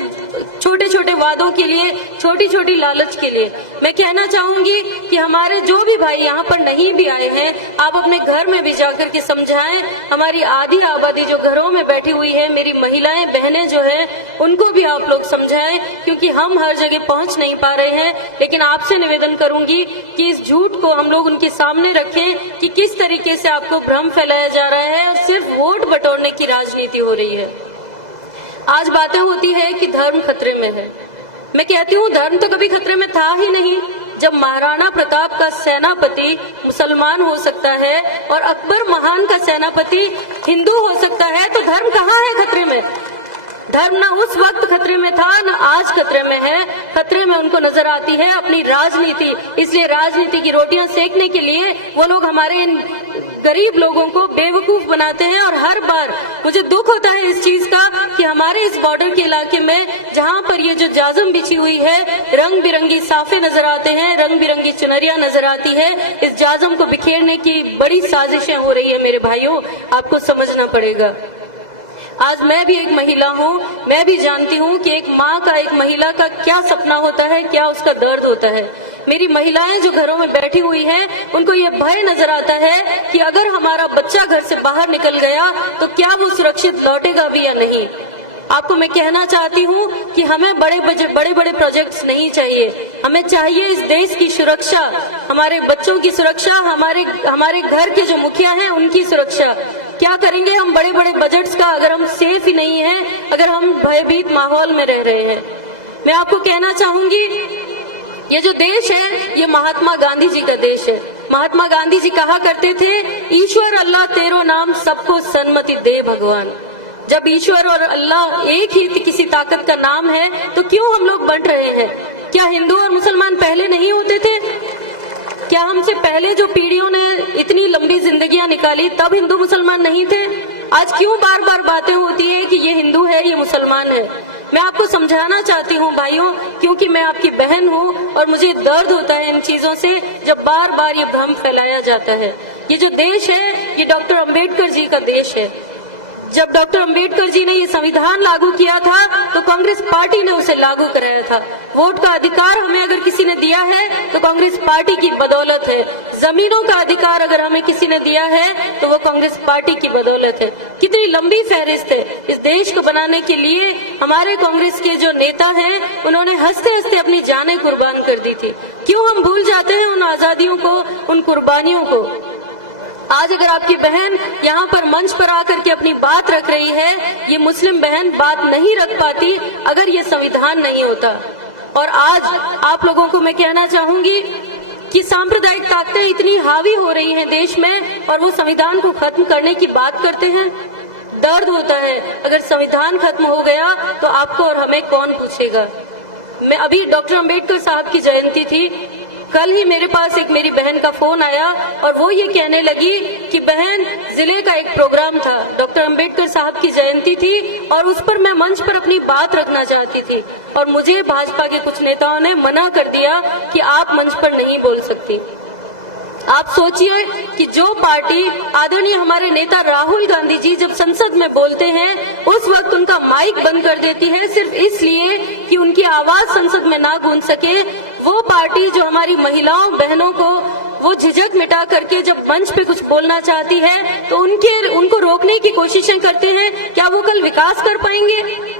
छोटे छोटे वादों के लिए, छोटी छोटी लालच के लिए? मैं कहना चाहूंगी कि हमारे जो भी भाई यहाँ पर नहीं भी आए हैं, आप अपने घर में भी जाकर के समझाएं। हमारी आधी आबादी जो घरों में बैठी हुई है, मेरी महिलाएं बहनें जो है, उनको भी आप लोग समझाएं, क्योंकि हम हर जगह पहुंच नहीं पा रहे हैं। लेकिन आपसे निवेदन करूंगी कि इस झूठ को हम लोग उनके सामने रखें कि किस तरीके से आपको भ्रम फैलाया जा रहा है और सिर्फ वोट बटोरने की राजनीति हो रही है। आज बातें होती है कि धर्म खतरे में है। मैं कहती हूँ धर्म तो कभी खतरे में था ही नहीं। जब महाराणा प्रताप का सेनापति मुसलमान हो सकता है और अकबर महान का सेनापति हिंदू हो सकता है, तो धर्म कहाँ है खतरे में? धर्म ना उस वक्त खतरे में था, ना आज खतरे में है। खतरे में उनको नजर आती है अपनी राजनीति। इसलिए राजनीति की रोटियां सेकने के लिए वो लोग हमारे इन गरीब लोगों को बेवकूफ बनाते हैं। और हर बार मुझे दुख होता है इस चीज का कि हमारे इस बॉर्डर के इलाके में, जहाँ पर ये जो जाजम बिछी हुई है, रंग बिरंगी साफे नजर आते हैं, रंग बिरंगी चुनरिया नजर आती है, इस जाजम को बिखेरने की बड़ी साजिशें हो रही है। मेरे भाइयों, आपको समझना पड़ेगा। आज मैं भी एक महिला हूँ, मैं भी जानती हूँ कि एक माँ का, एक महिला का क्या सपना होता है, क्या उसका दर्द होता है। मेरी महिलाएं जो घरों में बैठी हुई हैं, उनको ये भय नजर आता है कि अगर हमारा बच्चा घर से बाहर निकल गया तो क्या वो सुरक्षित लौटेगा भी या नहीं। आपको मैं कहना चाहती हूँ कि हमें बड़े बड़े प्रोजेक्ट्स नहीं चाहिए। हमें चाहिए इस देश की सुरक्षा, हमारे बच्चों की सुरक्षा, हमारे घर के जो मुखिया हैं उनकी सुरक्षा। क्या करेंगे हम बड़े बड़े बजट्स का अगर हम सेफ ही नहीं हैं, अगर हम भयभीत माहौल में रह रहे हैं? मैं आपको कहना चाहूंगी ये जो देश है ये महात्मा गांधी जी का देश है। महात्मा गांधी जी कहा करते थे, ईश्वर अल्लाह तेरो नाम सबको सन्मति दे भगवान। जब ईश्वर और अल्लाह एक ही किसी ताकत का नाम है तो क्यों हम लोग बंट रहे हैं? क्या हिंदू और मुसलमान पहले नहीं होते थे? क्या हमसे पहले जो पीढ़ियों ने इतनी लंबी जिंदगियां निकाली तब हिंदू मुसलमान नहीं थे? आज क्यों बार बार बातें होती है कि ये हिंदू है ये मुसलमान है? मैं आपको समझाना चाहती हूँ भाइयों, क्योंकि मैं आपकी बहन हूँ और मुझे दर्द होता है इन चीजों से जब बार बार ये भ्रम फैलाया जाता है। ये जो देश है ये डॉक्टर अंबेडकर जी का देश है। जब डॉक्टर अंबेडकर जी ने ये संविधान लागू किया था तो कांग्रेस पार्टी ने उसे लागू कराया था। वोट का अधिकार हमें अगर किसी ने दिया है तो कांग्रेस पार्टी की बदौलत है। जमीनों का अधिकार अगर हमें किसी ने दिया है तो वो कांग्रेस पार्टी की बदौलत है। कितनी लंबी फहरिस्त है। इस देश को बनाने के लिए हमारे कांग्रेस के जो नेता हैं उन्होंने हंसते हंसते अपनी जानें कुर्बान कर दी थी। क्यों हम भूल जाते हैं उन आजादियों को, उन कुर्बानियों को? आज अगर आपकी बहन यहाँ पर मंच पर आकर के अपनी बात रख रही है, ये मुस्लिम बहन बात नहीं रख पाती अगर ये संविधान नहीं होता। और आज आप लोगों को मैं कहना चाहूंगी कि सांप्रदायिक ताकतें इतनी हावी हो रही हैं देश में और वो संविधान को खत्म करने की बात करते हैं। दर्द होता है। अगर संविधान खत्म हो गया तो आपको और हमें कौन पूछेगा? मैं अभी डॉक्टर अंबेडकर साहब की जयंती थी, कल ही मेरे पास एक मेरी बहन का फोन आया और वो ये कहने लगी कि बहन, जिले का एक प्रोग्राम था, डॉक्टर अंबेडकर साहब की जयंती थी और उस पर मैं मंच पर अपनी बात रखना चाहती थी और मुझे भाजपा के कुछ नेताओं ने मना कर दिया कि आप मंच पर नहीं बोल सकती। आप सोचिए कि जो पार्टी आदरणीय हमारे नेता राहुल गांधी जी जब संसद में बोलते हैं उस वक्त उनका माइक बंद कर देती है सिर्फ इसलिए कि उनकी आवाज संसद में ना गूंज सके। वो पार्टी जो हमारी महिलाओं बहनों को वो झिझक मिटा करके जब मंच पे कुछ बोलना चाहती है तो उनको रोकने की कोशिशें करते हैं, क्या वो कल विकास कर पाएंगे?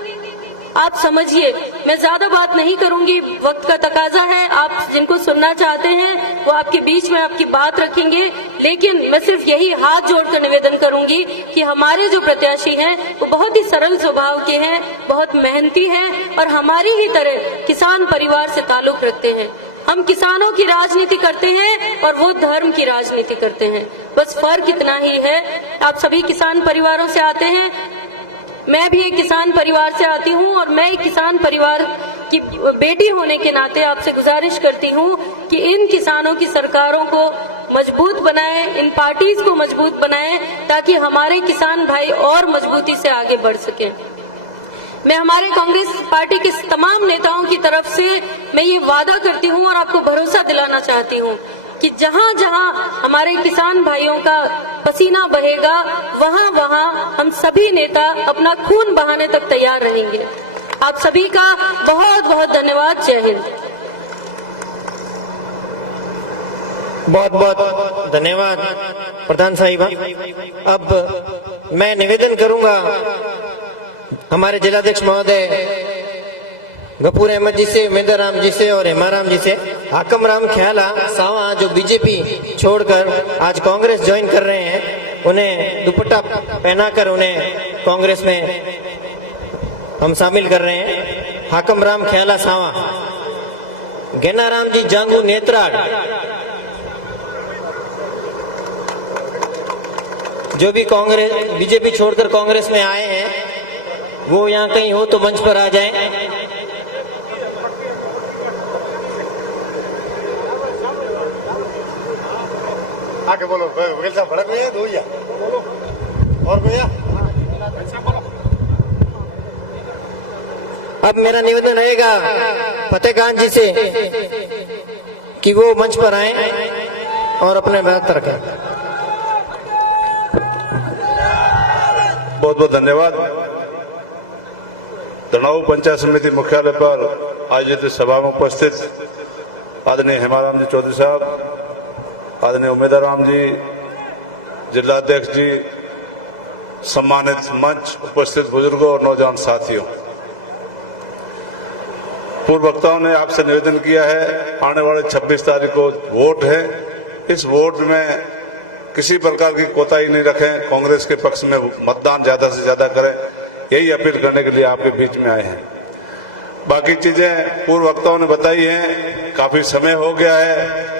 आप समझिए। मैं ज्यादा बात नहीं करूंगी, वक्त का तकाजा है। आप जिनको सुनना चाहते हैं वो आपके बीच में आपकी बात रखेंगे, लेकिन मैं सिर्फ यही हाथ जोड़कर निवेदन करूंगी कि हमारे जो प्रत्याशी हैं वो बहुत ही सरल स्वभाव के हैं, बहुत मेहनती हैं और हमारी ही तरह किसान परिवार से ताल्लुक रखते हैं। हम किसानों की राजनीति करते हैं और वो धर्म की राजनीति करते हैं, बस फर्क इतना ही है। आप सभी किसान परिवारों से आते हैं, मैं भी एक किसान परिवार से आती हूँ और मैं एक किसान परिवार की बेटी होने के नाते आपसे गुजारिश करती हूँ कि इन किसानों की सरकारों को मजबूत बनाएं, इन पार्टीज को मजबूत बनाएं ताकि हमारे किसान भाई और मजबूती से आगे बढ़ सकें। मैं हमारे कांग्रेस पार्टी के तमाम नेताओं की तरफ से मैं ये वादा करती हूँ और आपको भरोसा दिलाना चाहती हूँ कि जहाँ जहाँ हमारे किसान भाइयों का पसीना बहेगा वहाँ वहाँ हम सभी नेता अपना खून बहाने तक तैयार रहेंगे। आप सभी का बहुत बहुत धन्यवाद। जय हिंद। बहुत बहुत धन्यवाद प्रधान साहिबा। अब मैं निवेदन करूंगा हमारे जिलाध्यक्ष महोदय गफूर अहमद जी से, उमेदर राम जी से और हेमाराम जी से। हाकम राम ख्याला सावा जो बीजेपी छोड़कर आज कांग्रेस ज्वाइन कर रहे हैं, उन्हें दुपट्टा पहनाकर उन्हें कांग्रेस में हम शामिल कर रहे हैं। हाकम राम ख्याला सावा। गेनाराम जी जांगू नेत्राड़ जो भी कांग्रेस बीजेपी छोड़कर कांग्रेस में आए हैं वो यहाँ कहीं हो तो मंच पर आ जाएं। आगे बोलो, वकील साहब भड़क रहे हैं, दो या और कोई या? अब मेरा निवेदन रहेगा फतेह खान जी से कि वो मंच पर आए और अपने बात रखें। बहुत बहुत धन्यवाद। धनाऊ पंचायत समिति मुख्यालय पर आयोजित सभा में उपस्थित आदरणीय हेमाराम जी चौधरी साहब, आदरणीय उमेदर राम जी, जिलाध्यक्ष जी, सम्मानित मंच उपस्थित बुजुर्गों और नौजवान साथियों, पूर्व वक्ताओं ने आपसे निवेदन किया है, आने वाले 26 तारीख को वोट है। इस वोट में किसी प्रकार की कोताही नहीं रखें, कांग्रेस के पक्ष में मतदान ज्यादा से ज्यादा करें, यही अपील करने के लिए आपके बीच में आए हैं। बाकी चीजें पूर्व वक्ताओं ने बताई हैं। काफी समय हो गया है,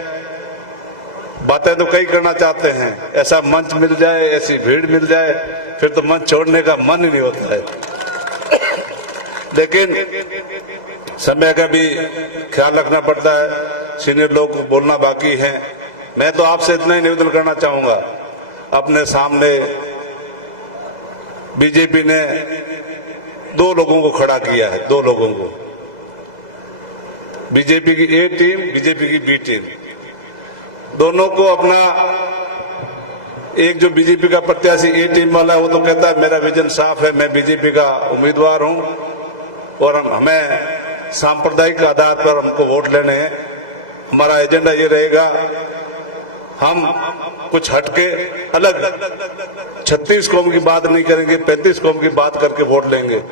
बातें तो कई करना चाहते हैं, ऐसा मंच मिल जाए, ऐसी भीड़ मिल जाए, फिर तो मंच छोड़ने का मन ही नहीं होता है। लेकिन समय का भी ख्याल रखना पड़ता है, सीनियर लोग को बोलना बाकी है। मैं तो आपसे इतना ही निवेदन करना चाहूंगा, अपने सामने बीजेपी ने 2 लोगों को खड़ा किया है, 2 लोगों को, बीजेपी की ए टीम, बीजेपी की बी टीम, दोनों को अपना, एक जो बीजेपी का प्रत्याशी ए टीम वाला है वो तो कहता है मेरा विजन साफ है, मैं बीजेपी का उम्मीदवार हूं और हमें सांप्रदायिक आधार पर हमको वोट लेने हैं, हमारा एजेंडा ये रहेगा, हम कुछ हटके अलग 36 कौम की बात नहीं करेंगे, 35 कौम की बात करके वोट लेंगे।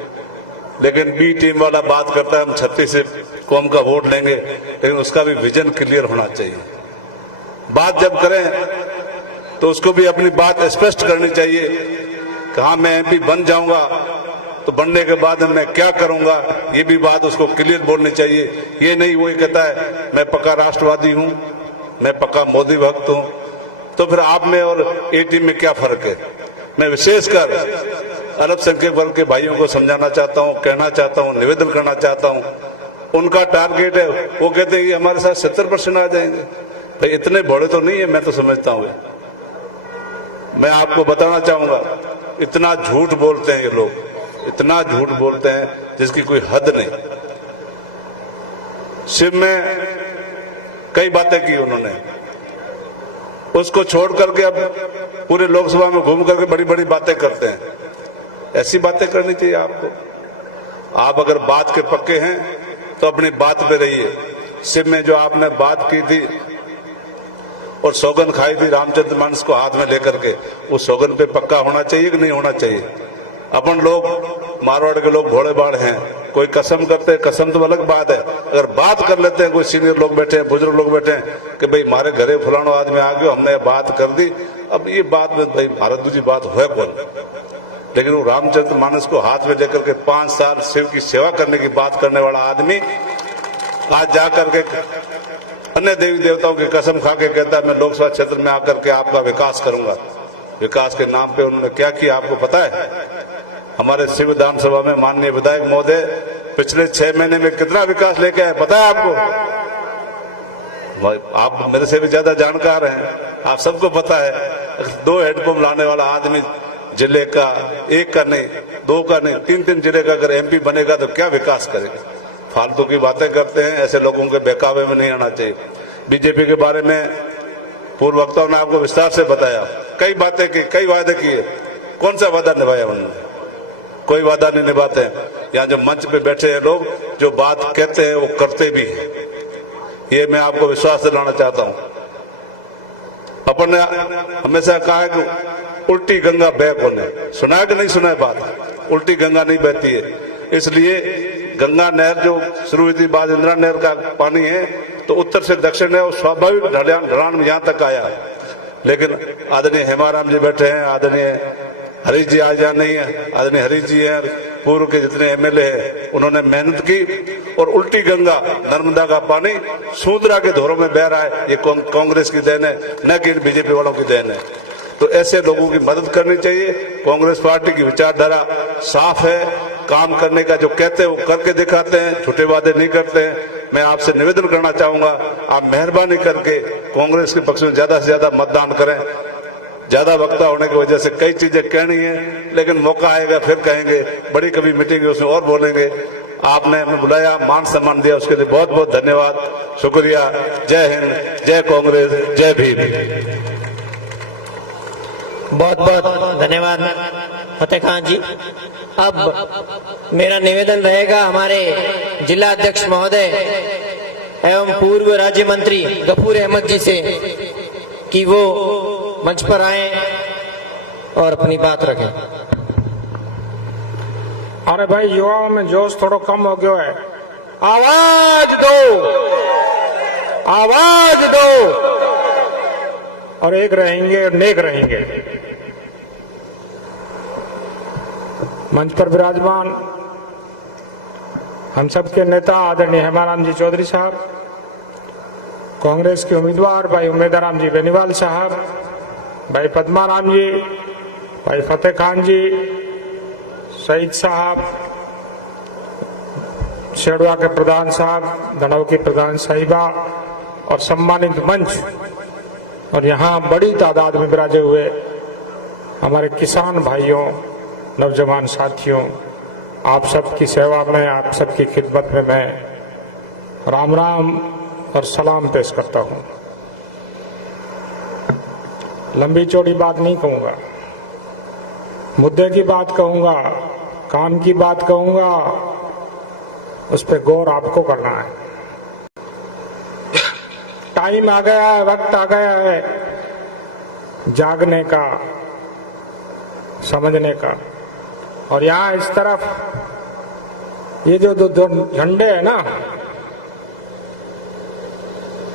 लेकिन बी टीम वाला बात करता है हम 36 कौम का वोट लेंगे, लेकिन उसका भी विजन क्लियर होना चाहिए। बात जब करें तो उसको भी अपनी बात स्पष्ट करनी चाहिए कि हाँ मैं एमपी बन जाऊंगा तो बनने के बाद मैं क्या करूंगा, ये भी बात उसको क्लियर बोलनी चाहिए। ये नहीं वो कहता है मैं पक्का राष्ट्रवादी हूं, मैं पक्का मोदी भक्त हूं, तो फिर आप में और ए टीम में क्या फर्क है। मैं विशेषकर अल्पसंख्यक वर्ग के भाइयों को समझाना चाहता हूं, कहना चाहता हूं, निवेदन करना चाहता हूं। उनका टारगेट है, वो कहते हैं कि हमारे साथ 70% आ जाएंगे। भाई इतने बड़े तो नहीं है, मैं तो समझता हूं। मैं आपको बताना चाहूंगा, इतना झूठ बोलते हैं ये लोग, इतना झूठ बोलते हैं जिसकी कोई हद नहीं। शिव में कई बातें की उन्होंने, उसको छोड़ करके अब पूरे लोकसभा में घूम करके बड़ी बड़ी बातें करते हैं। ऐसी बातें करनी चाहिए आपको। आप अगर बात के पक्के हैं तो अपनी बात पे रहिए। शिव में जो आपने बात की थी और सौगंध खाई थी रामचंद्र मानस को हाथ में लेकर के, उस सौगंध पे पक्का होना चाहिए कि नहीं होना चाहिए। अपन लोग मारवाड़ के लोग भोले बाड़ हैं, कोई कसम करते हैं, कसम तो अलग बात है। अगर बात कर लेते हैं, कोई सीनियर लोग बैठे हैं, बुजुर्ग लोग बैठे हैं कि भाई हमारे घरे फलाना आदमी आ गया, हमने बात कर दी, अब ये बात में भाई भारत दूसरी बात है कौन। लेकिन वो रामचंद्र मानस को हाथ में लेकर के 5 साल शिव की सेवा करने की बात करने वाला आदमी आज जाकर के अन्य देवी देवताओं की कसम खा के कहता है मैं लोकसभा क्षेत्र में आकर के आपका विकास करूंगा। विकास के नाम पे उन्होंने क्या किया आपको पता है? हमारे शिव विधानसभा में माननीय विधायक महोदय पिछले 6 महीने में कितना विकास लेके आए पता है आपको? आप मेरे से भी ज्यादा जानकार हैं, आप सबको पता है। 2 हैंडपंप लाने वाला आदमी जिले का, 1 का नहीं, 2 का नहीं, 3-3 जिले का अगर एमपी बनेगा तो क्या विकास करेगा। फालतू की बातें करते हैं, ऐसे लोगों के बहकावे में नहीं आना चाहिए। बीजेपी के बारे में पूर्व वक्ताओं ने आपको विस्तार से बताया, कई बातें की, कई वादे किए, कौन सा वादा निभाया उन्होंने? कोई वादा नहीं निभाते हैं। यहाँ जो मंच पे बैठे हैं लोग, जो बात कहते हैं वो करते भी हैं, ये मैं आपको विश्वास दिलाना चाहता हूँ। अपन ने हमेशा कहा है कि उल्टी गंगा बह कोने, सुना है कि नहीं सुना है बात? उल्टी गंगा नहीं बहती है, इसलिए गंगा नहर जो शुरू हुई थी, बाद इंदिरा नहर का पानी है तो उत्तर से दक्षिण है, वो स्वाभाविक ढलान में यहाँ तक आया। लेकिन आदरणीय हेमाराम जी बैठे हैं, आदरणीय हरीश जी आज यहाँ नहीं है, आदरणीय हरीश जी हैं, पूर्व के जितने एमएलए हैं, उन्होंने मेहनत की और उल्टी गंगा नर्मदा का पानी सूंदरा के धोरों में बह रहा है। ये कांग्रेस की देन है, न कि बीजेपी वालों की देन है। तो ऐसे लोगों की मदद करनी चाहिए। कांग्रेस पार्टी की विचारधारा साफ है, काम करने का जो कहते हैं वो करके दिखाते हैं, झूठे वादे नहीं करते हैं। मैं आपसे निवेदन करना चाहूंगा, आप मेहरबानी करके कांग्रेस के पक्ष में ज्यादा से ज्यादा मतदान करें। ज्यादा वक्ता होने की वजह से कई चीजें कहनी है, लेकिन मौका आएगा फिर कहेंगे, बड़ी कभी मीटिंग उसमें और बोलेंगे। आपने हमें बुलाया, मान सम्मान दिया, उसके लिए बहुत बहुत धन्यवाद, शुक्रिया। जय हिंद, जय कांग्रेस, जय भीम। बहुत बहुत धन्यवाद फतेह खान जी। अब मेरा निवेदन रहेगा हमारे जिला अध्यक्ष महोदय एवं पूर्व राज्य मंत्री गफूर अहमद जी से कि वो मंच पर आए और अपनी बात रखें। अरे भाई, युवाओं में जोश थोड़ा कम हो गया है। आवाज दो, आवाज दो, और एक रहेंगे और नेक रहेंगे। मंच पर विराजमान हम सबके नेता आदरणीय हेमाराम जी चौधरी साहब, कांग्रेस के उम्मीदवार भाई उमेदराम जी बेनीवाल साहब, भाई पद्माराम जी, भाई फतेह खान जी, सईद साहब, शेड़वा के प्रधान साहब, धनव की प्रधान साहिबा और सम्मानित मंच और यहाँ बड़ी तादाद में विराजे हुए हमारे किसान भाइयों, नौजवान साथियों, आप सबकी सेवा में, आप सबकी खिदमत में मैं राम राम और सलाम पेश करता हूँ। लंबी चौड़ी बात नहीं कहूँगा, मुद्दे की बात कहूँगा, काम की बात कहूँगा, उस पर गौर आपको करना है। टाइम आ गया है, वक्त आ गया है जागने का, समझने का। और यहाँ इस तरफ ये जो दो झंडे हैं ना,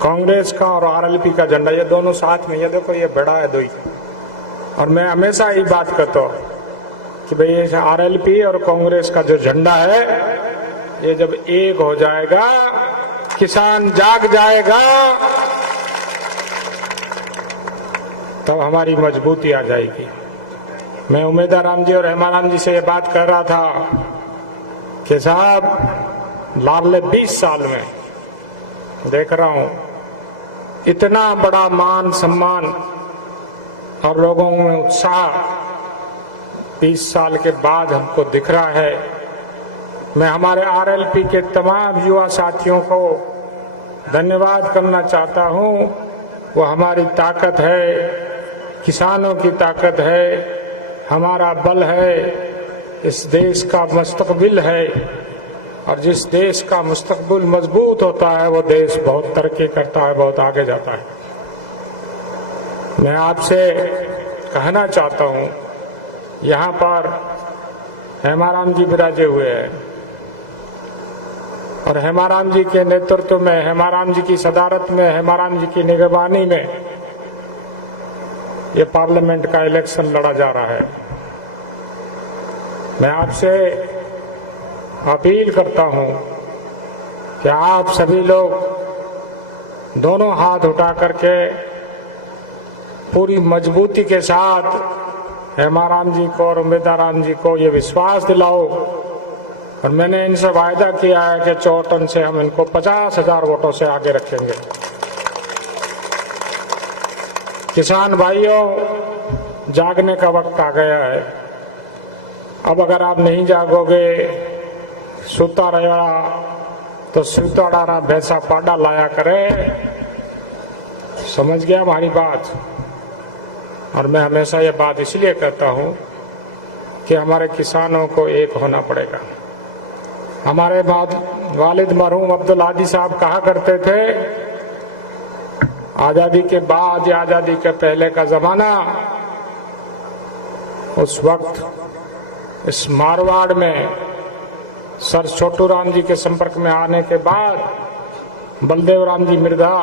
कांग्रेस का और आरएलपी का झंडा, ये दोनों साथ में, ये देखो ये बड़ा है दो ही। और मैं हमेशा यही बात करता हूँ कि भाई ये आरएलपी और कांग्रेस का जो झंडा है, ये जब एक हो जाएगा, किसान जाग जाएगा, तो हमारी मजबूती आ जाएगी। मैं उमेदराम जी और हेमाराम जी से ये बात कर रहा था कि साहब लाडले 20 साल में देख रहा हूं इतना बड़ा मान सम्मान और लोगों में उत्साह 20 साल के बाद हमको दिख रहा है। मैं हमारे आरएलपी के तमाम युवा साथियों को धन्यवाद करना चाहता हूं। वो हमारी ताकत है, किसानों की ताकत है, हमारा बल है, इस देश का मुस्तकबिल है। और जिस देश का मुस्तकबिल मजबूत होता है, वो देश बहुत तरक्की करता है, बहुत आगे जाता है। मैं आपसे कहना चाहता हूं, यहाँ पर हेमाराम जी विराजे हुए हैं और हेमाराम जी के नेतृत्व में, हेमाराम जी की सदारत में, हेमाराम जी की निगरानी में ये पार्लियामेंट का इलेक्शन लड़ा जा रहा है। मैं आपसे अपील करता हूं कि आप सभी लोग दोनों हाथ उठा करके पूरी मजबूती के साथ हेमाराम जी को और उमेदराम जी को ये विश्वास दिलाओ। और मैंने इनसे वायदा किया है कि चौटन से हम इनको 50,000 वोटों से आगे रखेंगे। किसान भाइयों, जागने का वक्त आ गया है। अब अगर आप नहीं जागोगे, सूता रहेगा तो सूता डारा भैंसा पाडा लाया करे। समझ गया हमारी बात? और मैं हमेशा ये बात इसलिए कहता हूं कि हमारे किसानों को एक होना पड़ेगा। हमारे वालिद मरहूम अब्दुल हादी साहब कहा करते थे, आजादी के बाद या आजादी के पहले का जमाना, उस वक्त इस मारवाड़ में सर छोटू राम जी के संपर्क में आने के बाद बलदेव राम जी मिर्धा,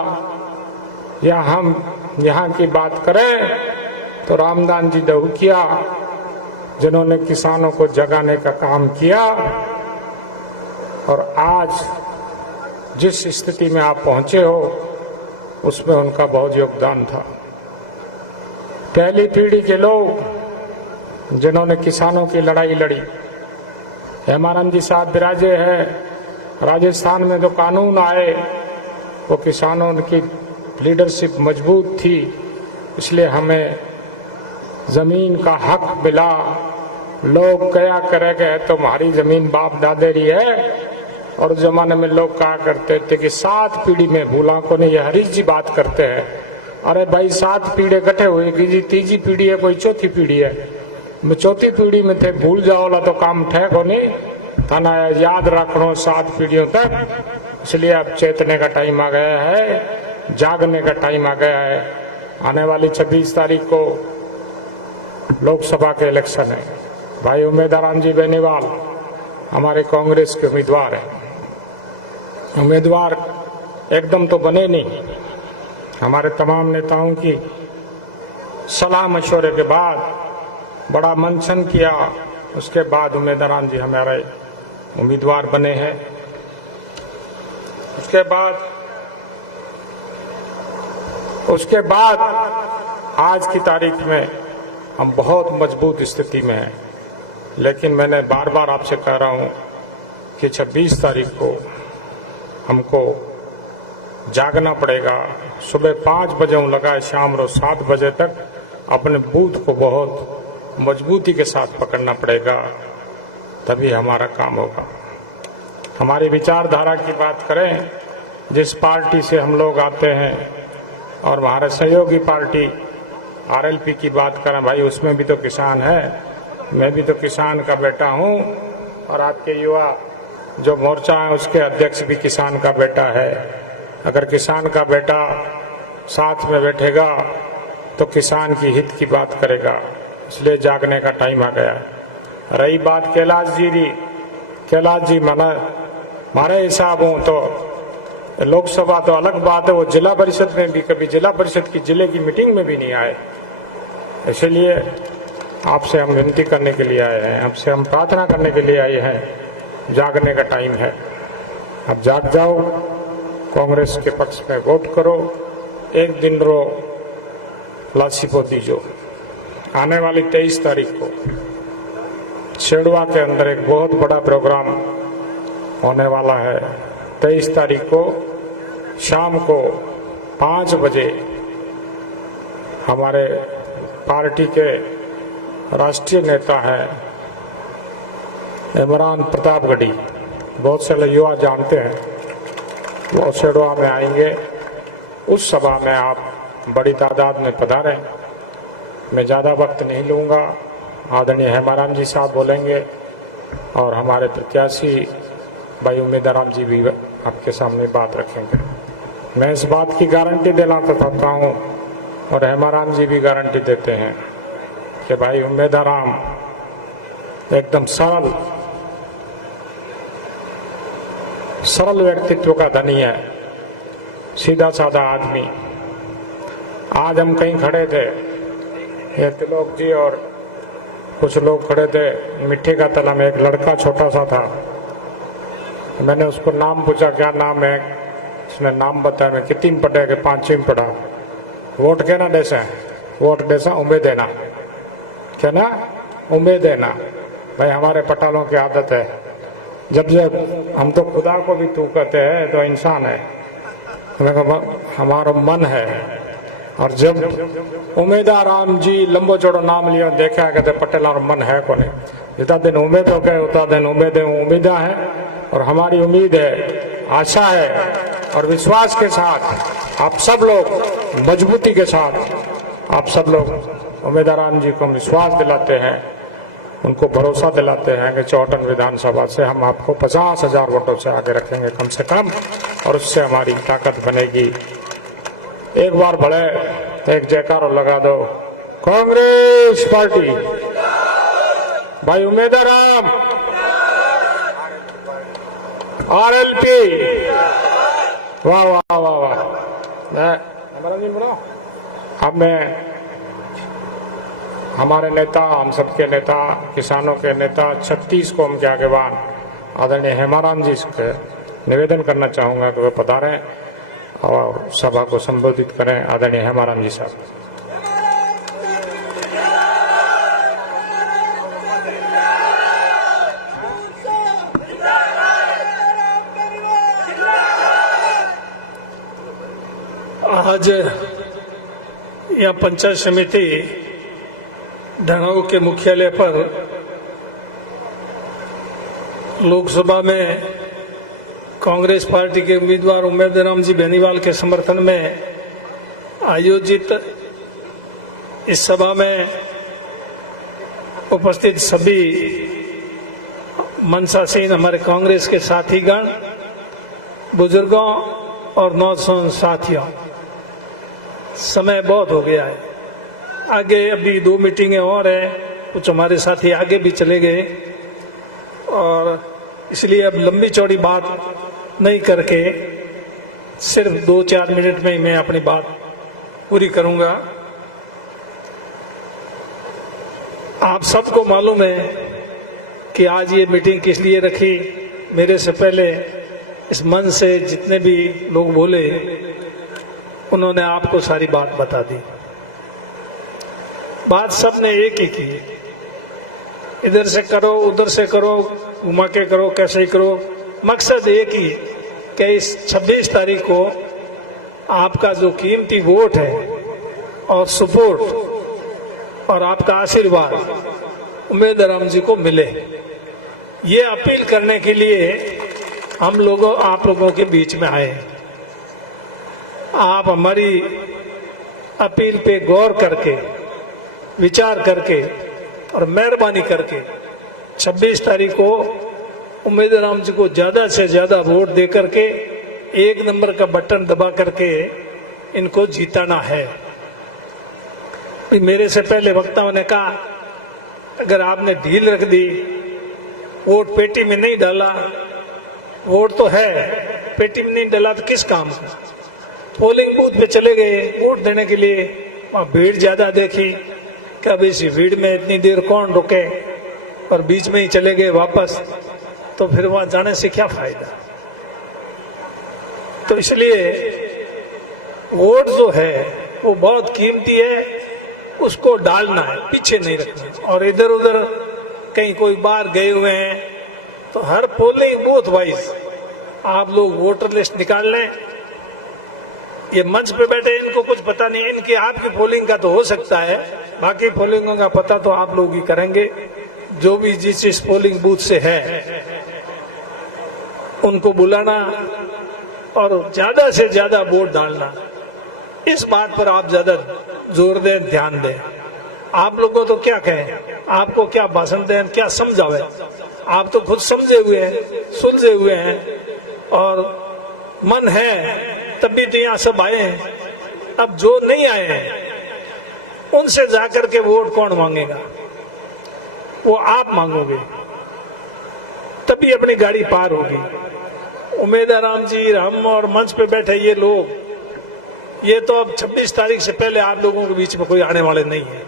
या हम यहाँ की बात करें तो रामदान जी दहुकिया, जिन्होंने किसानों को जगाने का काम किया। और आज जिस स्थिति में आप पहुंचे हो, उसमें उनका बहुत योगदान था। पहली पीढ़ी के लोग जिन्होंने किसानों की लड़ाई लड़ी, हेमाराम जी साहब विराजे हैं। राजस्थान में जो कानून आए, वो किसानों की लीडरशिप मजबूत थी, इसलिए हमें जमीन का हक मिला। लोग क्या करेंगे, तुम्हारी जमीन बाप दादेरी है। और उस जमाने में लोग कहा करते थे कि 7 पीढ़ी में भूला को नहीं। ये हरीश जी बात करते हैं, अरे भाई 7 पीढ़ी इकट्ठे हुए कि तीजी पीढ़ी है, कोई चौथी पीढ़ी है। चौथी पीढ़ी में थे, भूल जाओला तो काम ठेक हो नहीं थाना, याद रखना 7 पीढ़ियों तक। इसलिए अब चेतने का टाइम आ गया है, जागने का टाइम आ गया है। आने वाली 26 तारीख को लोकसभा के इलेक्शन है। भाई उमेदराम जी बेनीवाल हमारे कांग्रेस के उम्मीदवार हैं। उम्मीदवार एकदम तो बने नहीं, हमारे तमाम नेताओं की सलाह मशवरे के बाद बड़ा मंथन किया, उसके बाद उमेदराम जी हमारे उम्मीदवार बने हैं। उसके बाद आज की तारीख में हम बहुत मजबूत स्थिति में हैं, लेकिन मैंने बार बार आपसे कह रहा हूं कि 26 तारीख को हमको जागना पड़ेगा। सुबह 5 बजे लगाए शाम रोज 7 बजे तक अपने बूथ को बहुत मजबूती के साथ पकड़ना पड़ेगा, तभी हमारा काम होगा। हमारी विचारधारा की बात करें, जिस पार्टी से हम लोग आते हैं और हमारे सहयोगी पार्टी आरएलपी की बात करें, भाई उसमें भी तो किसान है, मैं भी तो किसान का बेटा हूं, और आपके युवा जो मोर्चा है उसके अध्यक्ष भी किसान का बेटा है। अगर किसान का बेटा साथ में बैठेगा तो किसान की हित की बात करेगा, इसलिए जागने का टाइम आ गया। रही बात कैलाश जी हमारे हिसाब हो तो लोकसभा तो अलग बात है, वो जिला परिषद में भी कभी जिला परिषद की जिले की मीटिंग में भी नहीं आए। इसलिए आपसे हम विनती करने के लिए आए हैं, आपसे हम प्रार्थना करने के लिए आए हैं, जागने का टाइम है। अब जाग जाओ, कांग्रेस के पक्ष में वोट करो, एक दिन रो लासीपो दीजो। आने वाली 23 तारीख को छेड़वा के अंदर एक बहुत बड़ा प्रोग्राम होने वाला है। 23 तारीख को शाम को 5 बजे हमारे पार्टी के राष्ट्रीय नेता हैं इमरान प्रतापगढ़ी, बहुत से युवा जानते हैं, वो छेड़वा में आएंगे। उस सभा में आप बड़ी तादाद में पधारें। मैं ज़्यादा वक्त नहीं लूँगा, आदरणीय हेमाराम जी साहब बोलेंगे और हमारे प्रत्याशी भाई उम्मीदवार जी भी आपके सामने बात रखेंगे। मैं इस बात की गारंटी देना चाहता हूँ और हेमाराम जी भी गारंटी देते हैं कि भाई उम्मीदवार एकदम सरल व्यक्तित्व का धनी है, सीधा साधा आदमी। आज हम कहीं खड़े थे, ये तिलोक जी और कुछ लोग खड़े थे मिट्टी का तला में, एक लड़का छोटा सा था। मैंने उसको नाम पूछा क्या नाम है, उसने नाम बताया। मैं कितनी में पढ़े कि 5वीं में पढ़ा। वोट कहना देसा, वोट देसा उम्मीद देना, क्या ना उम्मीद देना। भाई हमारे पटालों की आदत है, जब हम तो खुदा को भी तू कहते हैं तो इंसान है, हमारा मन है। और जब उम्मीदवार राम जी लंबो चौड़ो नाम लिया, देखा कहते पटेल मन है को नहीं। जितना दिन उम्मीद हो गए उतना दिन उम्मीदा है, और हमारी उम्मीद है, आशा है और विश्वास के साथ आप सब लोग मजबूती के साथ आप सब लोग उम्मीदवार राम जी को विश्वास दिलाते हैं, उनको भरोसा दिलाते हैं कि चौटन विधानसभा से हम आपको 50,000 वोटों से आगे रखेंगे कम से कम, और उससे हमारी ताकत बनेगी। एक बार बड़े एक जयकारो लगा दो, कांग्रेस पार्टी, भाई उम्मीदवार राम, आरएलपी, वाह वाह वाह वाह। अब मैं हमारे नेता, हम सबके नेता, किसानों के नेता, 36 कौम के आगेवान आदरणीय हेमाराम जी से निवेदन करना चाहूंगा कि वे पधारें और सभा को संबोधित करें। आदरणीय हेमाराम जी साहब। आज यह पंचायत समिति ढंगाऊ के मुख्यालय पर लोकसभा में कांग्रेस पार्टी के उम्मीदवार उम्मीदवार राम जी बेनीवाल के समर्थन में आयोजित इस सभा में उपस्थित सभी मंचासीन हमारे कांग्रेस के साथीगण, बुजुर्गों और नौजवान साथियों, समय बहुत हो गया है। आगे अभी 2 मीटिंगें और हैं, कुछ हमारे साथी आगे भी चले गए, और इसलिए अब लंबी चौड़ी बात नहीं करके सिर्फ 2-4 मिनट में ही मैं अपनी बात पूरी करूंगा। आप सबको मालूम है कि आज ये मीटिंग किस लिए रखी। मेरे से पहले इस मन से जितने भी लोग बोले उन्होंने आपको सारी बात बता दी। बात सबने एक ही की, इधर से करो उधर से करो, घुमा के करो, कैसे ही करो, मकसद एक ही कि इस 26 तारीख को आपका जो कीमती वोट है और सपोर्ट और आपका आशीर्वाद उम्मीदवार राम जी को मिले। ये अपील करने के लिए हम लोगों आप लोगों के बीच में आए। आप हमारी अपील पे गौर करके, विचार करके और मेहरबानी करके 26 तारीख को उम्मीदवार राम जी को ज्यादा से ज्यादा वोट दे करके 1 नंबर का बटन दबा करके इनको जीताना है। मेरे से पहले वक्ताओं ने कहा अगर आपने ढील रख दी, वोट पेटी में नहीं डाला, वोट तो है पेटी में नहीं डाला तो किस काम का। पोलिंग बूथ पे चले गए वोट देने के लिए, वहां भीड़ ज्यादा देखी कि अब इस भीड़ में इतनी देर कौन रुके, और बीच में ही चले गए वापस, तो फिर वहां जाने से क्या फायदा। तो इसलिए वोट जो है वो बहुत कीमती है, उसको डालना है, पीछे नहीं रखना। और इधर उधर कहीं कोई बाहर गए हुए हैं तो हर पोलिंग बूथ वाइज आप लोग वोटर लिस्ट निकाल लें। ये मंच पे बैठे इनको कुछ पता नहीं है, इनकी आपकी पोलिंग का तो हो सकता है, बाकी पोलिंगों का पता तो आप लोग ही करेंगे। जो भी जिस पोलिंग बूथ से है उनको बुलाना और ज्यादा से ज्यादा वोट डालना, इस बात पर आप ज्यादा जोर दें, ध्यान दें। आप लोगों तो क्या कहें, आपको क्या भाषण दें, क्या समझावे, आप तो खुद समझे हुए हैं, सुलझे हुए हैं और मन है तभी तो यहाँ सब आए हैं। अब जो नहीं आए हैं उनसे जाकर के वोट कौन मांगेगा, वो आप मांगोगे, तभी अपनी गाड़ी पार होगी। उम्मीदवार राम जी, हम और मंच पे बैठे ये लोग, ये तो अब 26 तारीख से पहले आप लोगों के बीच में कोई आने वाले नहीं है,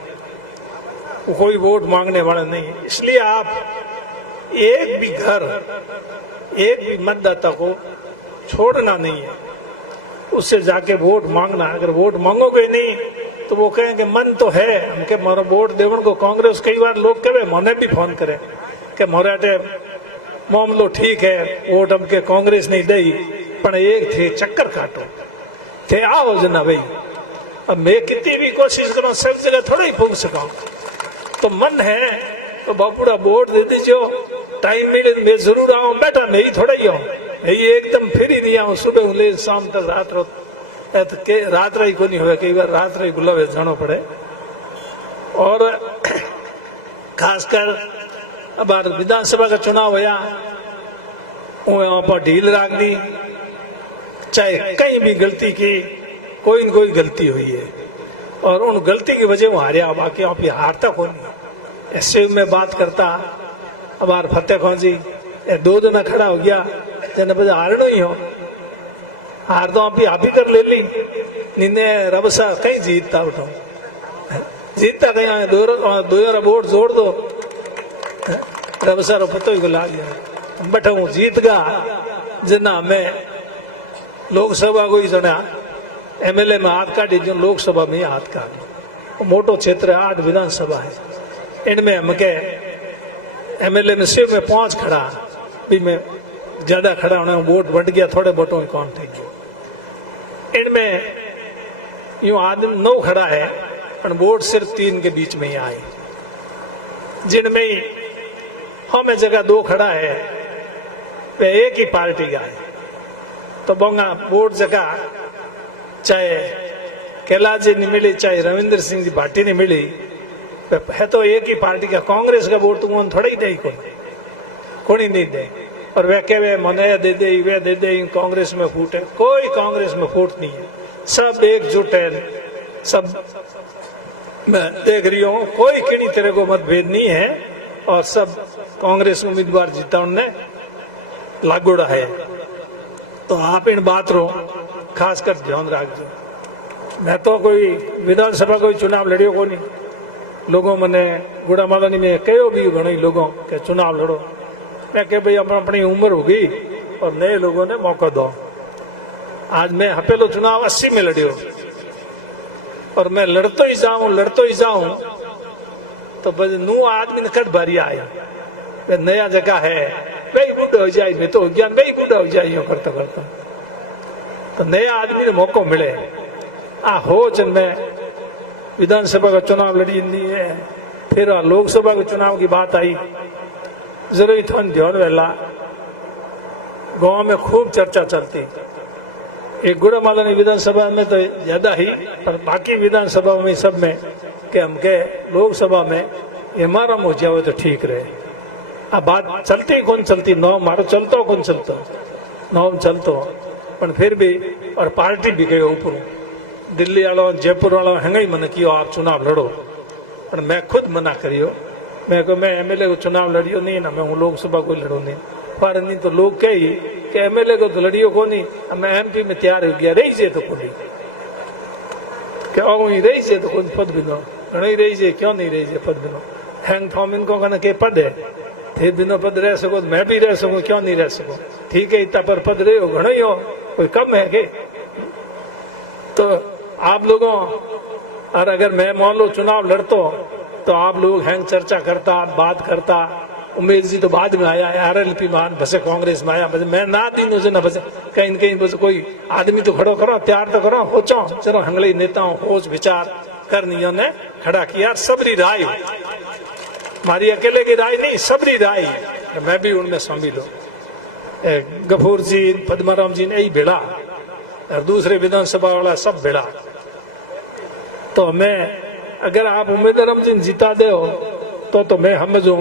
वो कोई वोट मांगने वाला नहीं है। इसलिए आप एक भी घर, एक भी मतदाता को छोड़ना नहीं है, उससे जाके वोट मांगना। अगर वोट मांगोगे नहीं तो वो कहेंगे मन तो है हमके मारो वोट देवन को कांग्रेस। कई बार लोग कहे, मैंने भी फोन करे कि मोराटे मामलो ठीक है, वोट हमके कांग्रेस नहीं दई, पर एक थे चक्कर काटो थे आओ जना भाई। अब मैं कितनी भी कोशिश करूं सब जगह थोड़ा ही पहुंच सका, तो मन है तो बापूड़ा वोट दे दीजिए, टाइम मिले मैं जरूर आऊं, बैठा मैं ही थोड़ा ही आऊं, यही एकदम फिर ही नहीं आऊं, सुबह ले शाम तक रात रात रही को नहीं हुआ, कई बार रात रही गुलाबे जाना पड़े। और खासकर अब विधानसभा का चुनाव होया, वहां पर ढील रख दी, चाहे कहीं भी गलती की, कोई न कोई गलती हुई है और उन गलती की वजह वो हारिया, बाकी आप हारता कौन नहीं। ऐसे में बात करता अब फतेह खान जी 2 दिन खड़ा हो गया, जन बजा हारनो ही हो, हार तो आप ही कर ले ली, निन्ने रब सा कहीं जीतता उठो, जीतता कहीं दो वोट जोड़ दो, रब सा रो पतो ही को ला दिया, बट हूँ जीत गा जना मैं लोकसभा को ही सुना एमएलए में हाथ काटी, जो लोकसभा में हाथ काटी, मोटो क्षेत्र है, 8 विधानसभा है, इनमें हम के एमएलए में सिर्फ में 5 खड़ा भी में ज्यादा खड़ा होने वोट बढ़ गया, थोड़े वोटों में कौन थे, इनमें यूं आदमी 9 खड़ा है पर वोट सिर्फ 3 के बीच में ही आए, जिनमें ही हमें जगह 2 खड़ा है वे एक ही पार्टी का है, तो बोंगा वोट जगह चाहे कैलाश जी ने मिली, चाहे रविंद्र सिंह जी भाटी ने मिली, है तो एक ही पार्टी का। कांग्रेस का वोट तुम थोड़ा ही दे, कौन ही नहीं दे, और वे कहे वे मने दे दे, वे दे दे, कांग्रेस में फूट है, कोई कांग्रेस में फूट नहीं है, सब एकजुट है, सब मैं देख रही हूँ, कोई किसी तरह को मतभेद नहीं है और सब कांग्रेस उम्मीदवार जीता उनने लागूड़ा है। तो आप इन बात रो खासकर ध्यान रख दो। मैं तो कोई विधानसभा कोई चुनाव लड़ियो को नहीं, लोगों मैंने गुड़ा मालानी में कहो भी घणई लोगों के चुनाव लड़ो, मैं कह भाई अपनी उम्र होगी और नए लोगों ने मौका दो। आज मैं हपेलो चुनाव 80 में लड़ियो और मैं लड़तो ही जाऊं तो बस नू आदमी ने कद बारी आया, वे नया जगह है, भाई बूढ़ा हो जाए, मैं तो हो गया, भाई बूढ़ा हो जाए, यूं करता करता तो नया आदमी ने मौका मिले। हो जन में विधानसभा का चुनाव लड़ी नहीं है, फिर लोकसभा के चुनाव की बात आई, जरूरी थोड़ा ध्यान वेला गांव में खूब चर्चा चलती। एक गुड़ामालानी विधानसभा में तो ज्यादा ही, पर बाकी विधानसभा में सब में कि हम के लोकसभा में हमारा हो जाए तो ठीक रहे। अब बात चलती कौन चलती, नौ मारो चलतो कौन चलतो, नौ चलतो, पर फिर भी और पार्टी भी गई ऊपर, दिल्ली वालों जयपुर वालों हैंगे ही मना कियो आप चुनाव लड़ो, पर मैं खुद मना करियो, मैं एमएलए को चुनाव लड़ियो नहीं ना, मैं लोकसभा को लड़ो नहीं, पर नहीं तो लोग कही कि एमएलए को तो लड़ियो को नहीं, मैं एमपी में तैयार हो गया, रही जे तो कोई क्या रही जे तो कोई पद बिनो नहीं रही जे, क्यों नहीं रही जे पद बिनो, हैंग थॉम इनको कहना के पद है, थे बिना पद रह सको, मैं भी रह सकूं, क्यों नहीं रह सको, ठीक है इतना पर पद रहे हो घना ही हो, कोई कम है के। तो आप लोगों और अगर मैं मान लो चुनाव लड़ता तो आप लोग हैंग चर्चा करता, बात करता, उमेश जी तो बाद में आया, आरएलपी में बसे कांग्रेस में आया, मैं ना दिन से ना बसे कहीं कहीं बस कोई आदमी तो खड़ो करो, तैयार तो करो, सोचो चलो हंगली नेताओं सोच विचार करनियों ने खड़ा किया, सबरी राय, हमारी अकेले की राय नहीं, सबरी राय, मैं भी उनमें शामिल हूँ। गफूर जी, पद्माराम जी ने यही भेड़ा और दूसरे विधानसभा वाला सब भेड़ा। तो मैं अगर आप उम्मीदवार जी जिता दे हो तो मैं समझूं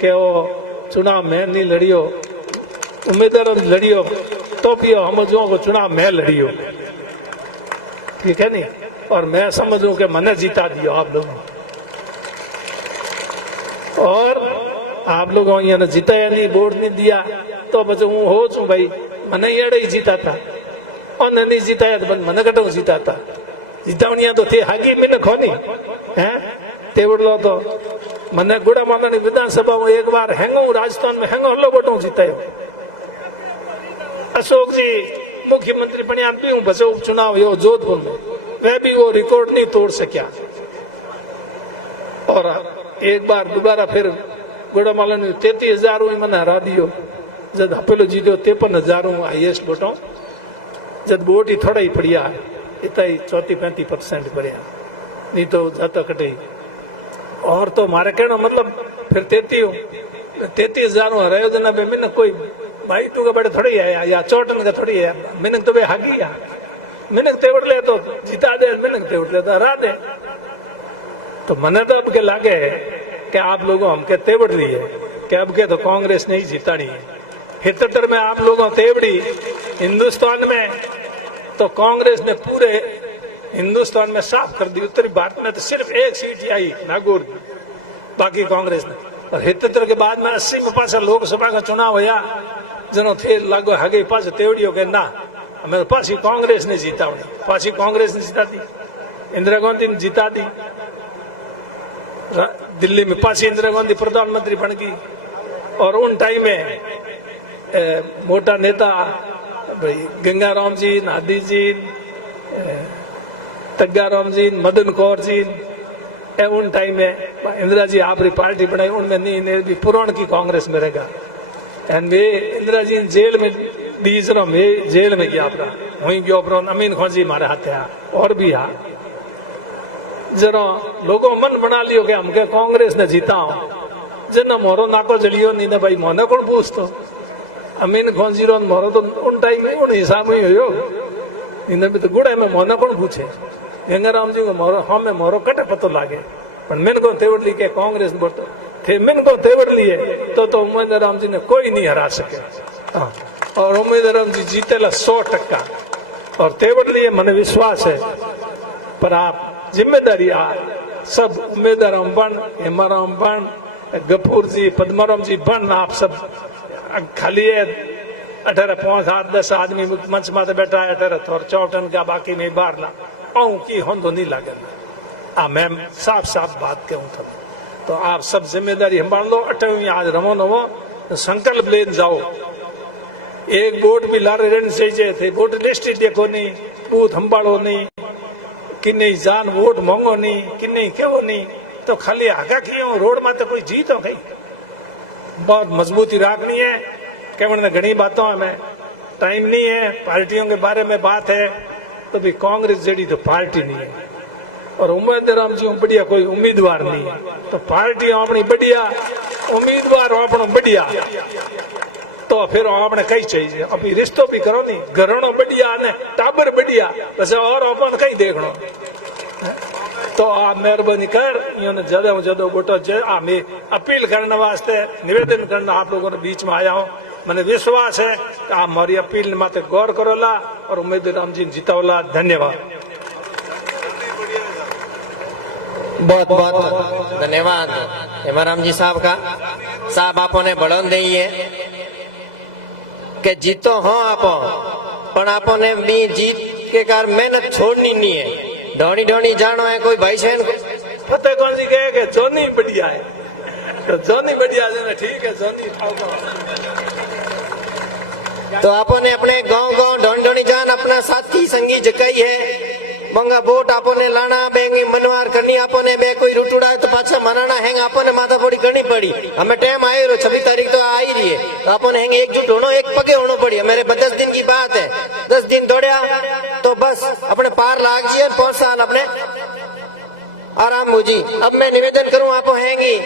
कि वो चुनाव में नहीं लड़ियो, उम्मीदवार लड़ियो तो भी समझो वो चुनाव में लड़ियो, ठीक है नहीं, और मैं समझूं कि मैंने जिता दियो आप लोगों, और आप लोगों ने जिताया नहीं, वोट नहीं दिया तो बस हूँ हो छू भाई मैंने ही जीता था, और नहीं जिताया तो मैंने कटो जीता था, जितावनिया तो थे हागी मैंने खोनी है तेवड़ो तो मैंने गुड़ामालानी विधानसभा में एक बार हैंगो राजस्थान में हैंगो हल्लो बटो जीतायो, अशोक जी मुख्यमंत्री बनिया भी हूँ बसे उपचुनाव यो जोधपुर में, वह भी वो रिकॉर्ड नहीं तोड़ सकिया, और एक बार दोबारा फिर गुड़ामालानी 33,000 मैंने हरा दियो, जब हपेलो जीतो 53,000 हाईएस्ट वोटों, जब वोट ही थोड़ा ही पड़िया, इतना ही 34-35% बढ़िया, नहीं तो जाता कटे। और तो हमारे कहना मतलब फिर 33,000 हरायो जना बे मैंने कोई भाई तू का बड़े थोड़ी है या चौटन का थोड़ी है, मैंने तो बे हागी या मैंने तेवड़ ले तो जिता दे, मैंने तेवड़ ले तो हरा दे। तो मने तो अब के लागे कि आप लोगों हमके तेवड़ रही है कि अब के तो कांग्रेस नहीं जीतानी है, 77 में आप लोगों तेवड़ी हिंदुस्तान में, तो कांग्रेस ने पूरे हिंदुस्तान में साफ कर दी, उत्तरी भारत में तो सिर्फ एक सीट आई नागौर की, बाकी कांग्रेस ने, और 77 के बाद में 80 में पास लोकसभा का चुनाव होया, जनो थे लागो हगे पास तेवड़ियों के ना मेरे पास ही कांग्रेस ने जीता, पासी कांग्रेस ने जीता दी, इंदिरा गांधी ने जीता दी, दिल्ली में पासी इंदिरा गांधी प्रधानमंत्री बन गई, और उन टाइम में मोटा नेता भाई गंगाराम जी, नादी जी, तग्गाराम जी, मदन कौर जी, उन टाइम में इंदिरा जी आपरी पार्टी बनाई, उनमें नहीं भी पुराण की कांग्रेस में रहेगा, एंड वे इंदिरा जी जेल में दी, जरा मैं जेल में गया अपना वहीं गयो अपना, अमीन खान जी हमारे हाथ है और भी हा, जरा लोगों मन बना लियो कि हमके कांग्रेस ने जीता हूं, जना मोरो नाको जलियो नहीं ना भाई मोने कौन पूछ, तो अमीन खान जी रो मोरो तो उन टाइम में उन हिसाब में हो, इन भी तो गुड़े में मोने कौन पूछे, गंगाराम जी को मोरो हाँ में मोरो कटे पतो लागे, पर मैंने को तेवड़ ली के कांग्रेस में बोलते थे, मैंने को तेवड़ लिए तो उम्मीदवार राम जी ने कोई नहीं हरा सके, हाँ, और उम्मीदवार राम जी जीतेला 100%, और तेवड़ लिए मैंने विश्वास है, पर आप जिम्मेदारी आ सब उम्मीदवार बन, हेमाराम बन, गफूर जी, पद्माराम जी बन, आप सब खाली है 18 5 7 10 आदमी मंच में बैठा है 18 और 54 का, बाकी में बाहर ना आऊं की हों तो नहीं लगे, मैं साफ साफ बात कहूँ था, तो आप सब जिम्मेदारी संभाल लो, 8वीं आज रमो न हो, संकल्प ले जाओ, एक वोट भी लारे रहने चाहिए थे। वोट लिस्ट देखो नहीं, बूथ संभालो नहीं, कि नहीं जान वोट मांगो नहीं, कि नहीं केवो नहीं, तो खाली आगा कियो रोड में तो कोई जीत हो गई। बहुत मजबूती रखनी है। केवल ने घनी बातों में टाइम नहीं है, पार्टियों के बारे में बात है तो भी कांग्रेस जड़ी तो पार्टी नहीं है और उम्मीदवार जी बढ़िया कोई उम्मीदवार नहीं है, तो पार्टी अपनी बढ़िया उम्मीदवार अपना बढ़िया, तो फिर आपने कई चाहिए अभी रिश्तो भी करो नहीं, घरों बढ़िया ने टाबर बढ़िया, बस और अपन कई देखना। तो आप मेहरबानी कर ज्यादा ज्यादा वोटो अपील करने वास्ते निवेदन करना आप लोगों ने बीच में आया हो। मैंने विश्वास है कि आप हमारी अपील माते गौर करोला और उम्मीदवार राम जी जितावला। धन्यवाद। बहुत बहुत धन्यवाद हेमाराम जी साहब का। साहब आपो ने बढ़न दी है कि जीतो हो आपो, पर आपो ने भी जीत के कार मेहनत छोड़नी नहीं है। ढोनी ढोनी जानो है कोई भाई बहन फतेह कौन जी कहे कि जोनी बढ़िया है, तो जोनी बढ़िया है, ठीक है जोनी उठाओ। तो आपो ने अपने गांव गांव ढोनी ढोनी जान अपना साथी संगी जकाई है। मंगा वोट आपो ने लाना बेंगी मनवार करनी, आपो ने बे कोई रुटुड़ा है तो पाछा मनाना है, आपो ने माथा फोड़ी करनी पड़ी। हमें टाइम आए 26 तारीख तो आ ही रही है, तो आपो ने एकजुट होना, एक पगे होना पड़ी। मेरे 10 दिन की बात है, 10 दिन दौड़िया तो बस अपने पार लाग जी 5 साल अपने आराम हो जी। अब मैं निवेदन करूं आपो हैंगी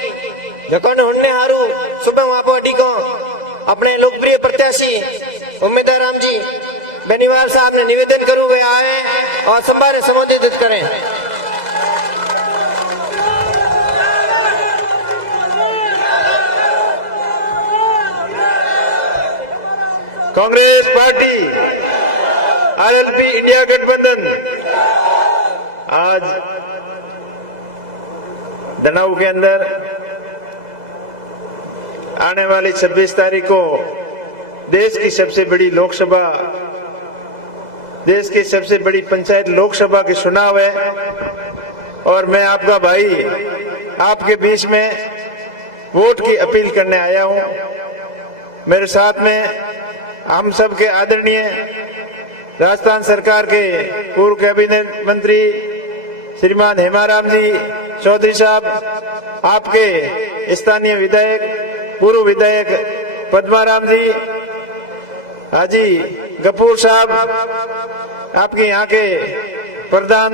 जकों हुन्ने हारू सुबह आपो अड्डी को अपने लोकप्रिय प्रत्याशी उम्मीदवार राम जी बेनीवाल साहब ने निवेदन करूं वे आए और संभारे संबोधित करें। कांग्रेस पार्टी आरएलपी इंडिया गठबंधन आज दनाऊ के अंदर आने वाली 26 तारीख को देश की सबसे बड़ी लोकसभा, देश की सबसे बड़ी पंचायत लोकसभा के चुनाव है और मैं आपका भाई आपके बीच में वोट की अपील करने आया हूं। मेरे साथ में हम सब के आदरणीय राजस्थान सरकार के पूर्व कैबिनेट मंत्री श्रीमान हेमाराम जी चौधरी साहब, आपके स्थानीय विधायक पूर्व विधायक पद्माराम जी, हाजी गफूर साहब, आपके यहाँ के प्रधान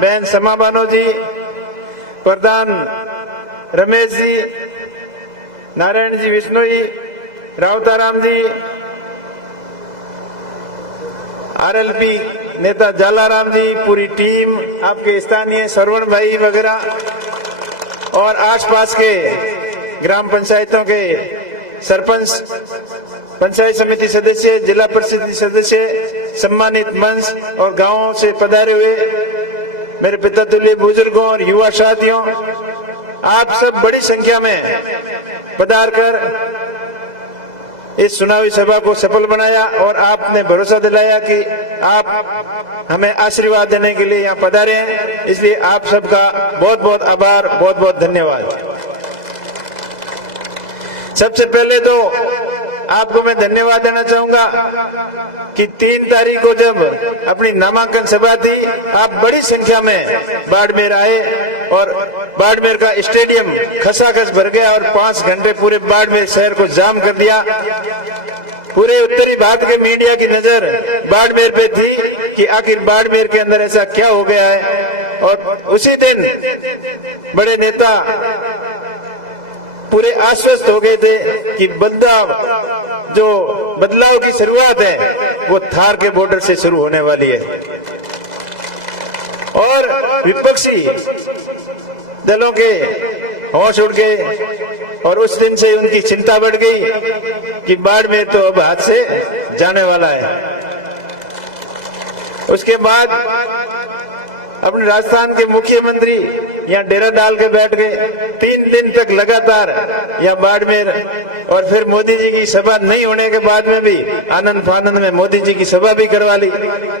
बहन समा बानो जी, प्रधान रमेश जी, नारायण जी विष्णोई, रावताराम जी, आरएलपी नेता जालाराम जी, पूरी टीम, आपके स्थानीय सरवण भाई वगैरह और आसपास के ग्राम पंचायतों के सरपंच, पंचायत समिति सदस्य, जिला परिषद सदस्य, सम्मानित मंच और गांवों से पधारे हुए मेरे पिता तुल्य बुजुर्गों और युवा साथियों, आप सब बड़ी संख्या में पधार कर इस चुनावी सभा को सफल बनाया और आपने भरोसा दिलाया कि आप हमें आशीर्वाद देने के लिए यहाँ पधारे हैं। इसलिए आप सबका बहुत बहुत आभार, बहुत बहुत धन्यवाद। सबसे पहले तो आपको मैं धन्यवाद देना चाहूंगा कि 3 तारीख को जब अपनी नामांकन सभा थी, आप बड़ी संख्या में बाड़मेर आए और बाड़मेर का स्टेडियम खसाखस भर गया और 5 घंटे पूरे बाड़मेर शहर को जाम कर दिया। पूरे उत्तरी भारत के मीडिया की नजर बाड़मेर पे थी कि आखिर बाड़मेर के अंदर ऐसा क्या हो गया है। और उसी दिन बड़े नेता पूरे आश्वस्त हो गए थे कि बदलाव की शुरुआत है वो थार के बॉर्डर से शुरू होने वाली है। और विपक्षी दलों के होश उड़ गए और उस दिन से उनकी चिंता बढ़ गई कि बाड़मेर तो अब हाथ से जाने वाला है। उसके बाद अपने राजस्थान के मुख्यमंत्री यहाँ डेरा डाल के बैठ गए। 3 दिन तक लगातार यहाँ बाड़मेर और फिर मोदी जी की सभा नहीं होने के बाद में भी आनंद फानंद में मोदी जी की सभा भी करवा ली।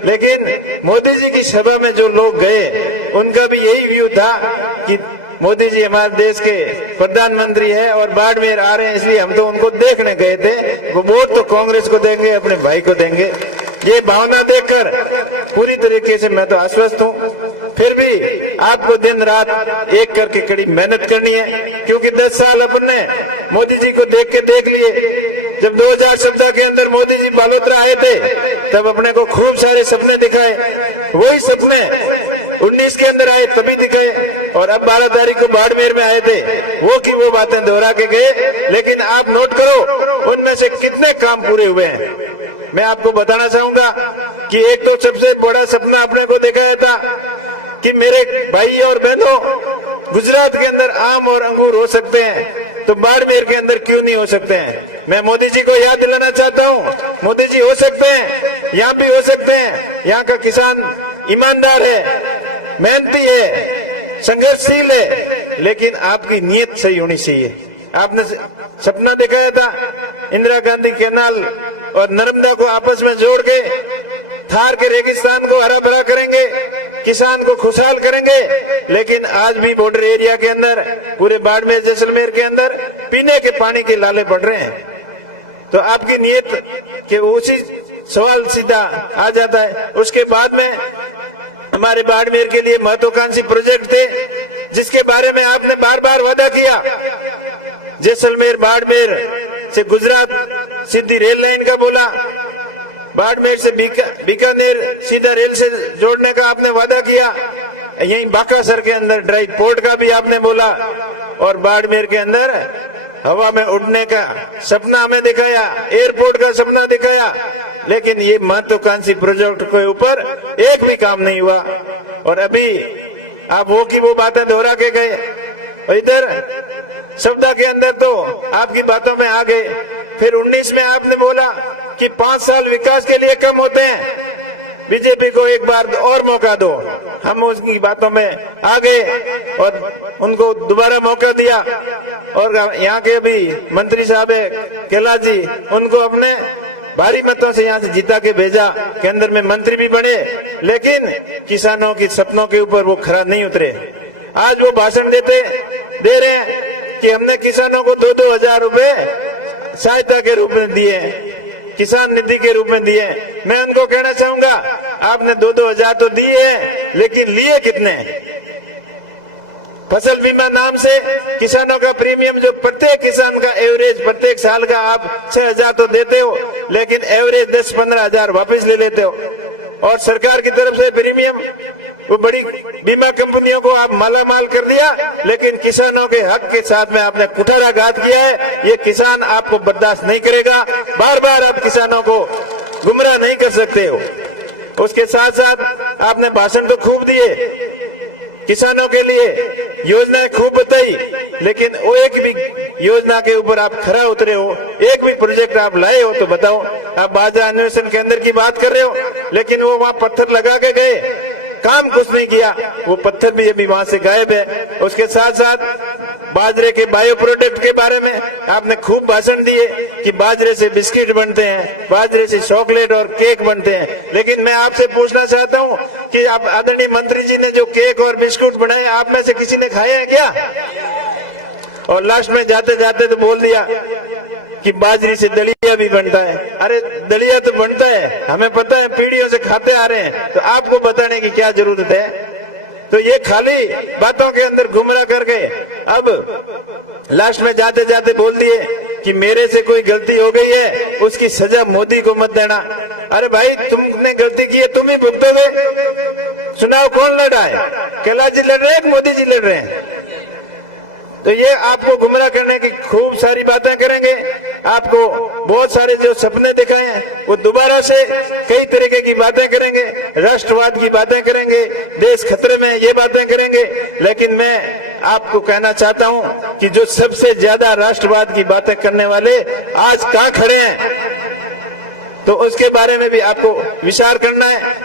लेकिन मोदी जी की सभा में जो लोग गए उनका भी यही व्यू था कि मोदी जी हमारे देश के प्रधानमंत्री है और बाड़मेर आ रहे हैं, इसलिए हम तो उनको देखने गए थे। वो वोट तो कांग्रेस को देंगे, अपने भाई को देंगे। ये भावना देखकर पूरी तरीके से मैं तो आश्वस्त हूँ। फिर भी आपको दिन रात एक करके कड़ी मेहनत करनी है, क्योंकि 10 साल अपने मोदी जी को देख लिए। जब 2014 के अंदर मोदी जी बालोतरा आए थे, तब अपने को खूब सारे सपने दिखाए। वही सपने 19 के अंदर आए तभी दिखाए, और अब 12 तारीख को बाड़मेर में आए थे, वो की वो बातें दोहरा के गए। लेकिन आप नोट करो उनमें से कितने काम पूरे हुए हैं। मैं आपको बताना चाहूंगा कि एक तो सबसे बड़ा सपना अपने को दिखाया था कि मेरे भाई और बहनों, गुजरात के अंदर आम और अंगूर हो सकते हैं, तो बाड़मेर के अंदर क्यों नहीं हो सकते हैं। मैं मोदी जी को याद दिलाना चाहता हूँ, मोदी जी हो सकते हैं, यहाँ भी हो सकते हैं। यहाँ का किसान ईमानदार है, मेहनती है, संघर्षशील है, लेकिन आपकी नीयत सही होनी चाहिए। आपने सपना दिखाया था इंदिरा गांधी कैनाल और नर्मदा को आपस में जोड़ के थार के रेगिस्तान को हरा भरा करेंगे, किसान को खुशहाल करेंगे। लेकिन आज भी बॉर्डर एरिया के अंदर, पूरे बाड़मेर जैसलमेर के अंदर पीने के पानी के लाले पड़ रहे हैं। तो आपकी नीयत के उसी सवाल सीधा आ जाता है। उसके बाद में हमारे बाड़मेर के लिए महत्वाकांक्षी प्रोजेक्ट थे, जिसके बारे में आपने बार बार वादा किया। जैसलमेर बाड़मेर से गुजरात सीधी रेल लाइन का बोला, बाड़मेर से बीकानेर सीधा रेल से जोड़ने का आपने वादा किया। यहीं बाकासर के अंदर ड्राई पोर्ट का भी आपने बोला, और बाड़मेर के अंदर हवा में उड़ने का सपना हमें दिखाया, एयरपोर्ट का सपना दिखाया। लेकिन ये महत्वाकांक्षी प्रोजेक्ट के ऊपर एक भी काम नहीं हुआ, और अभी आप वो की वो बातें दोहरा के गए। और इधर सौदा के अंदर तो आपकी बातों में आ गए। फिर 19 में आपने बोला कि 5 साल विकास के लिए कम होते हैं, बीजेपी को एक बार और मौका दो। हम उसकी बातों में आ गए और उनको दोबारा मौका दिया। और यहाँ के भी मंत्री साहब है कैलाश जी, उनको अपने भारी मतों से यहाँ से जिता के भेजा, केंद्र में मंत्री भी बने। लेकिन किसानों के सपनों के ऊपर वो खरा नहीं उतरे। आज वो भाषण दे रहे हैं कि हमने किसानों को 2-2 हजार रुपए सहायता के रूप में दिए, किसान निधि के रूप में दिए। मैं उनको कहना चाहूंगा, आपने 2-2 हजार तो दिए हैं, लेकिन लिए कितने? फसल बीमा नाम से किसानों का प्रीमियम, जो प्रत्येक किसान का एवरेज प्रत्येक साल का आप 6 हजार तो देते हो, लेकिन एवरेज 10-15 हजार वापिस ले लेते हो। और सरकार की तरफ से प्रीमियम, वो बड़ी बीमा कंपनियों को आप मालामाल कर दिया, लेकिन किसानों के हक के साथ में आपने कुठाराघात किया है। ये किसान आपको बर्दाश्त नहीं करेगा। बार बार आप किसानों को गुमराह नहीं कर सकते हो। उसके साथ साथ आपने भाषण तो खूब दिए, किसानों के लिए योजनाएं खूब बताई, लेकिन वो एक भी योजना के ऊपर आप खरा उतरे हो, एक भी प्रोजेक्ट आप लाए हो तो बताओ। आप बाजरा अन्वेषण केंद्र की बात कर रहे हो, लेकिन वो वहाँ पत्थर लगा के गए, काम कुछ नहीं किया, वो पत्थर भी अभी वहां से गायब है। उसके साथ साथ बाजरे के बायो प्रोडक्ट के बारे में आपने खूब भाषण दिए कि बाजरे से बिस्किट बनते हैं, बाजरे से चॉकलेट और केक बनते हैं। लेकिन मैं आपसे पूछना चाहता हूं कि आप आदरणीय मंत्री जी ने जो केक और बिस्कुट बनाए, आप में से किसी ने खाए हैं क्या? और लास्ट में जाते जाते तो बोल दिया कि बाजरी से दलिया भी बनता है। अरे दलिया तो बनता है, हमें पता है, पीढ़ियों से खाते आ रहे हैं, तो आपको बताने की क्या जरूरत है? तो ये खाली बातों के अंदर गुमराह करके अब लास्ट में जाते जाते बोल दिए कि मेरे से कोई गलती हो गई है, उसकी सजा मोदी को मत देना। अरे भाई, तुमने गलती की है, तुम ही भुगतोगे। चुनाव कौन लड़ा है? कैलाश जी लड़ रहे हैं, मोदी जी लड़ रहे हैं? तो ये आपको गुमराह करने की खूब सारी बातें करेंगे। आपको बहुत सारे जो सपने दिखाए हैं, वो दोबारा से कई तरीके की बातें करेंगे, राष्ट्रवाद की बातें करेंगे, देश खतरे में ये बातें करेंगे। लेकिन मैं आपको कहना चाहता हूं कि जो सबसे ज्यादा राष्ट्रवाद की बातें करने वाले आज कहां खड़े हैं, तो उसके बारे में भी आपको विचार करना है।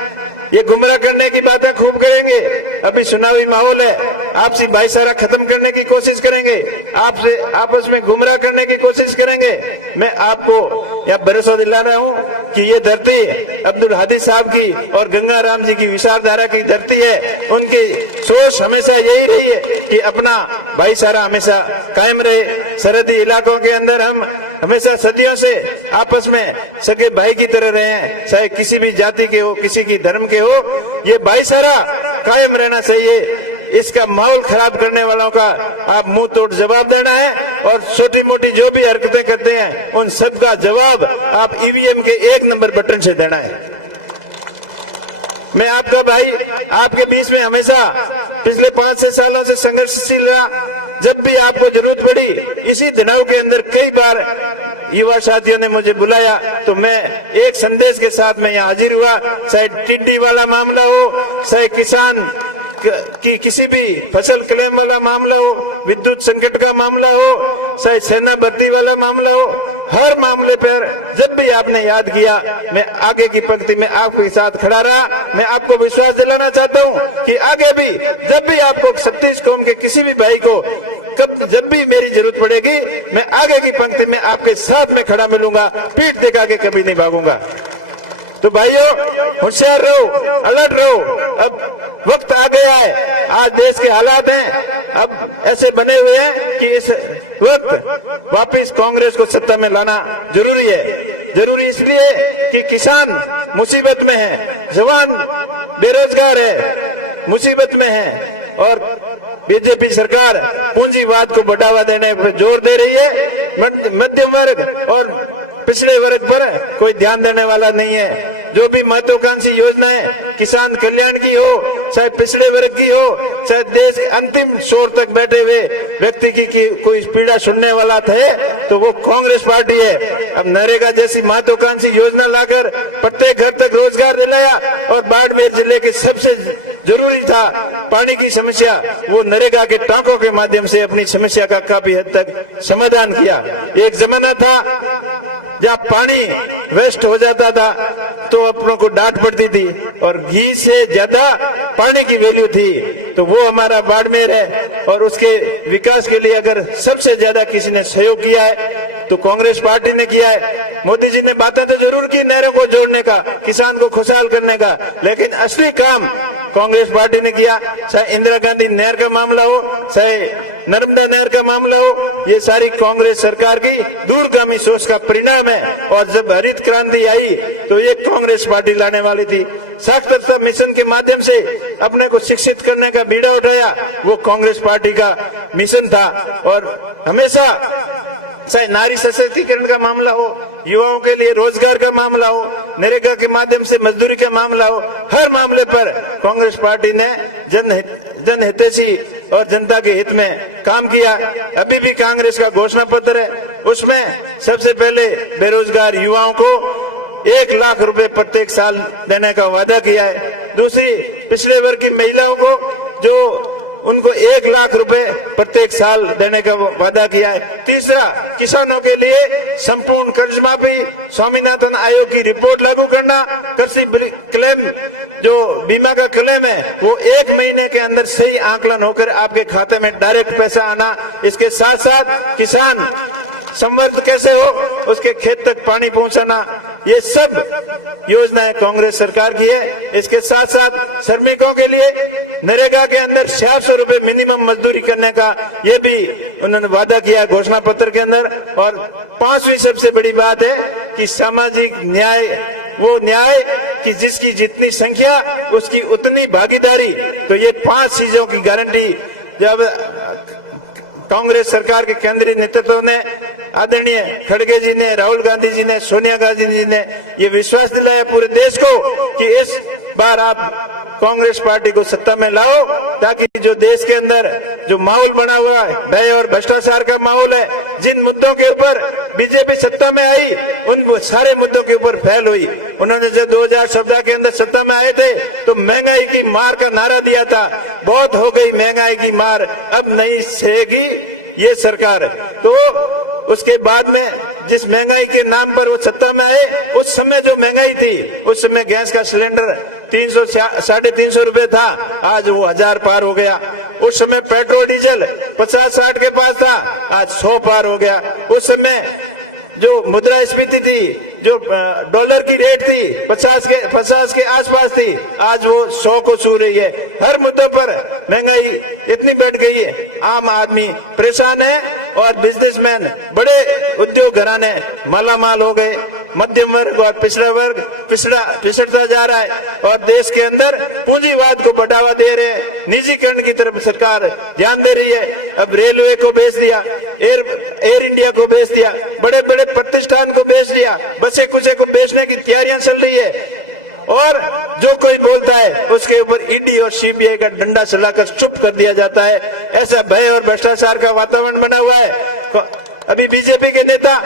ये गुमराह करने की बातें खूब करेंगे। अभी चुनावी माहौल है, आपसी भाईचारा खत्म करने की कोशिश करेंगे, आपसे आपस में गुमराह करने की कोशिश करेंगे। मैं आपको यह भरोसा दिला रहा हूं कि ये धरती अब्दुल हादी साहब की और गंगा राम जी की विचारधारा की धरती है। उनकी सोच हमेशा यही रही है कि अपना भाईचारा हमेशा कायम रहे। सरहदी इलाकों के अंदर हम हमेशा सदियों से आपस में सगे भाई की तरह रहे हैं, चाहे किसी भी जाति के हो, किसी की धर्म के हो। ये भाईचारा कायम रहना चाहिए। इसका माहौल खराब करने वालों का आप मुंह तोड़ जवाब देना है और छोटी मोटी जो भी हरकतें करते हैं उन सब का जवाब आप ईवीएम के 1 नंबर बटन से देना है। मैं आपका भाई आपके बीच में हमेशा पिछले 5-6 सालों से संघर्षशील रहा। जब भी आपको जरूरत पड़ी इसी दिनों के अंदर कई बार युवा साथियों ने मुझे बुलाया तो मैं एक संदेश के साथ में यहाँ हाजिर हुआ। चाहे टिड्डी वाला मामला हो, चाहे किसान कि किसी भी फसल क्लेम वाला मामला हो, विद्युत संकट का मामला हो, चाहे सेना भर्ती वाला मामला हो, हर मामले पर जब भी आपने याद किया मैं आगे की पंक्ति में आपके साथ खड़ा रहा। मैं आपको विश्वास दिलाना चाहता हूं कि आगे भी जब भी आपको 36 कौम के किसी भी भाई को जब भी मेरी जरूरत पड़ेगी मैं आगे की पंक्ति में आपके साथ में खड़ा मिलूंगा, पीठ दिखा के कभी नहीं भागूंगा। तो भाइयों होशियार रहो, अलर्ट रहो। अब वक्त आ गया है, आज देश के हालात हैं अब ऐसे बने हुए हैं कि इस वक्त वापस कांग्रेस को सत्ता में लाना जरूरी है। जरूरी इसलिए कि किसान मुसीबत में है, जवान बेरोजगार है, मुसीबत में है और बीजेपी सरकार पूंजीवाद को बढ़ावा देने पर जोर दे रही है। मध्यम वर्ग और पिछड़े वर्ग पर कोई ध्यान देने वाला नहीं है। जो भी महत्वाकांक्षी योजनाएं किसान कल्याण की हो, चाहे पिछड़े वर्ग की हो, चाहे देश के अंतिम छोर तक बैठे हुए व्यक्ति की कोई पीड़ा सुनने वाला थे तो वो कांग्रेस पार्टी है। अब नरेगा जैसी महत्वाकांक्षी योजना लाकर प्रत्येक घर तक रोजगार दिलाया और बाड़मेर जिले के सबसे जरूरी था पानी की समस्या, वो नरेगा के टांकों के माध्यम से अपनी समस्या का काफी हद तक समाधान किया। एक जमाना था जहाँ पानी वेस्ट हो जाता था तो अपनों को डांट पड़ती थी और घी से ज्यादा पानी की वैल्यू थी। तो वो हमारा बाड़मेर है और उसके विकास के लिए अगर सबसे ज्यादा किसी ने सहयोग किया है तो कांग्रेस पार्टी ने किया है। मोदी जी ने बातें तो जरूर की नहरों को जोड़ने का, किसान को खुशहाल करने का, लेकिन असली काम कांग्रेस पार्टी ने किया। चाहे इंदिरा गांधी नहर का मामला हो, चाहे नर्मदा नहर का मामला हो, ये सारी कांग्रेस सरकार की दूरगामी सोच का परिणाम है। और जब हरित क्रांति आई तो ये कांग्रेस पार्टी लाने वाली थी। साक्षरता मिशन के माध्यम से अपने को शिक्षित करने का बीड़ा उठाया, वो कांग्रेस पार्टी का मिशन था। और हमेशा चाहे नारी सशक्तिकरण का मामला हो, युवाओं के लिए रोजगार का मामला हो, नरेगा के माध्यम से मजदूरी का मामला हो, हर मामले पर कांग्रेस पार्टी ने जनहितैषी और जनता के हित में काम किया। अभी भी कांग्रेस का घोषणा पत्र है, उसमें सबसे पहले बेरोजगार युवाओं को 1 लाख रुपए प्रत्येक साल देने का वादा किया है। दूसरी पिछड़े वर्ग की महिलाओं को जो उनको 1 लाख रुपए प्रत्येक साल देने का वादा किया है। तीसरा किसानों के लिए संपूर्ण कर्ज माफी, स्वामीनाथन आयोग की रिपोर्ट लागू करना, कृषि क्लेम जो बीमा का क्लेम है वो 1 महीने के अंदर सही आकलन होकर आपके खाते में डायरेक्ट पैसा आना। इसके साथ साथ किसान समृद्ध कैसे हो, उसके खेत तक पानी पहुंचाना, ये सब योजनाएं कांग्रेस सरकार की है। इसके साथ साथ श्रमिकों के लिए नरेगा के अंदर 600 रुपए मिनिमम मजदूरी करने का ये भी उन्होंने वादा किया घोषणा पत्र के अंदर। और 5वीं सबसे बड़ी बात है कि सामाजिक न्याय, वो न्याय कि जिसकी जितनी संख्या उसकी उतनी भागीदारी। तो ये 5 चीजों की गारंटी जब कांग्रेस सरकार के केंद्रीय नेतृत्व ने, आदरणीय खड़गे जी ने, राहुल गांधी जी ने, सोनिया गांधी जी ने ये विश्वास दिलाया पूरे देश को कि इस बार आप कांग्रेस पार्टी को सत्ता में लाओ, ताकि जो देश के अंदर जो माहौल बना हुआ है, भय और भ्रष्टाचार का माहौल है, जिन मुद्दों के ऊपर बीजेपी सत्ता में आई उन सारे मुद्दों के ऊपर फैल हुई। उन्होंने जब 2014 के अंदर सत्ता में आए थे तो महंगाई की मार का नारा दिया था, बहुत हो गई महंगाई की मार, अब नहीं सहेगी ये सरकार। तो उसके बाद में जिस महंगाई के नाम पर वो सत्ता में आए, उस समय जो महंगाई थी, उस समय गैस का सिलेंडर 300-350 रुपए था, आज वो 1000 पार हो गया। उस समय पेट्रोल डीजल 50-60 के पास था, आज 100 पार हो गया। उस समय जो मुद्रास्फीति थी, जो डॉलर की रेट थी 50 के आसपास थी, आज वो 100 को छू रही है। हर मुद्दों पर महंगाई इतनी बढ़ गई है, आम आदमी परेशान है और बिजनेसमैन, बड़े उद्योग घराने मालामाल हो गए। मध्यम वर्ग और पिछड़ा वर्ग पिछड़ता जा रहा है और देश के अंदर पूंजीवाद को बढ़ावा दे रहे हैं, निजीकरण की तरफ सरकार ध्यान दे रही है। अब रेलवे को बेच दिया, एयर इंडिया को बेच दिया, बड़े बड़े प्रतिष्ठान को बेच दिया, बसे कुचे को बेचने की तैयारियां चल रही है और जो कोई बोलता है उसके ऊपर ईडी और सीबीआई का डंडा चलाकर चुप कर दिया जाता है। ऐसा भय और भ्रष्टाचार का वातावरण बना हुआ है। अभी बीजेपी के नेता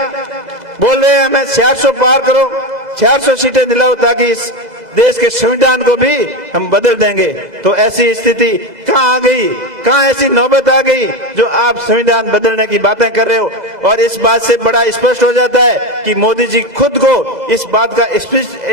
बोल रहे हैं हमें 400 पार करो, 400 सीटें दिलाओ ताकि इस देश के संविधान को भी हम बदल देंगे। तो ऐसी स्थिति कहाँ आ गई, कहाँ ऐसी नौबत आ गई जो आप संविधान बदलने की बातें कर रहे हो। और इस बात से बड़ा स्पष्ट हो जाता है कि मोदी जी खुद को इस बात का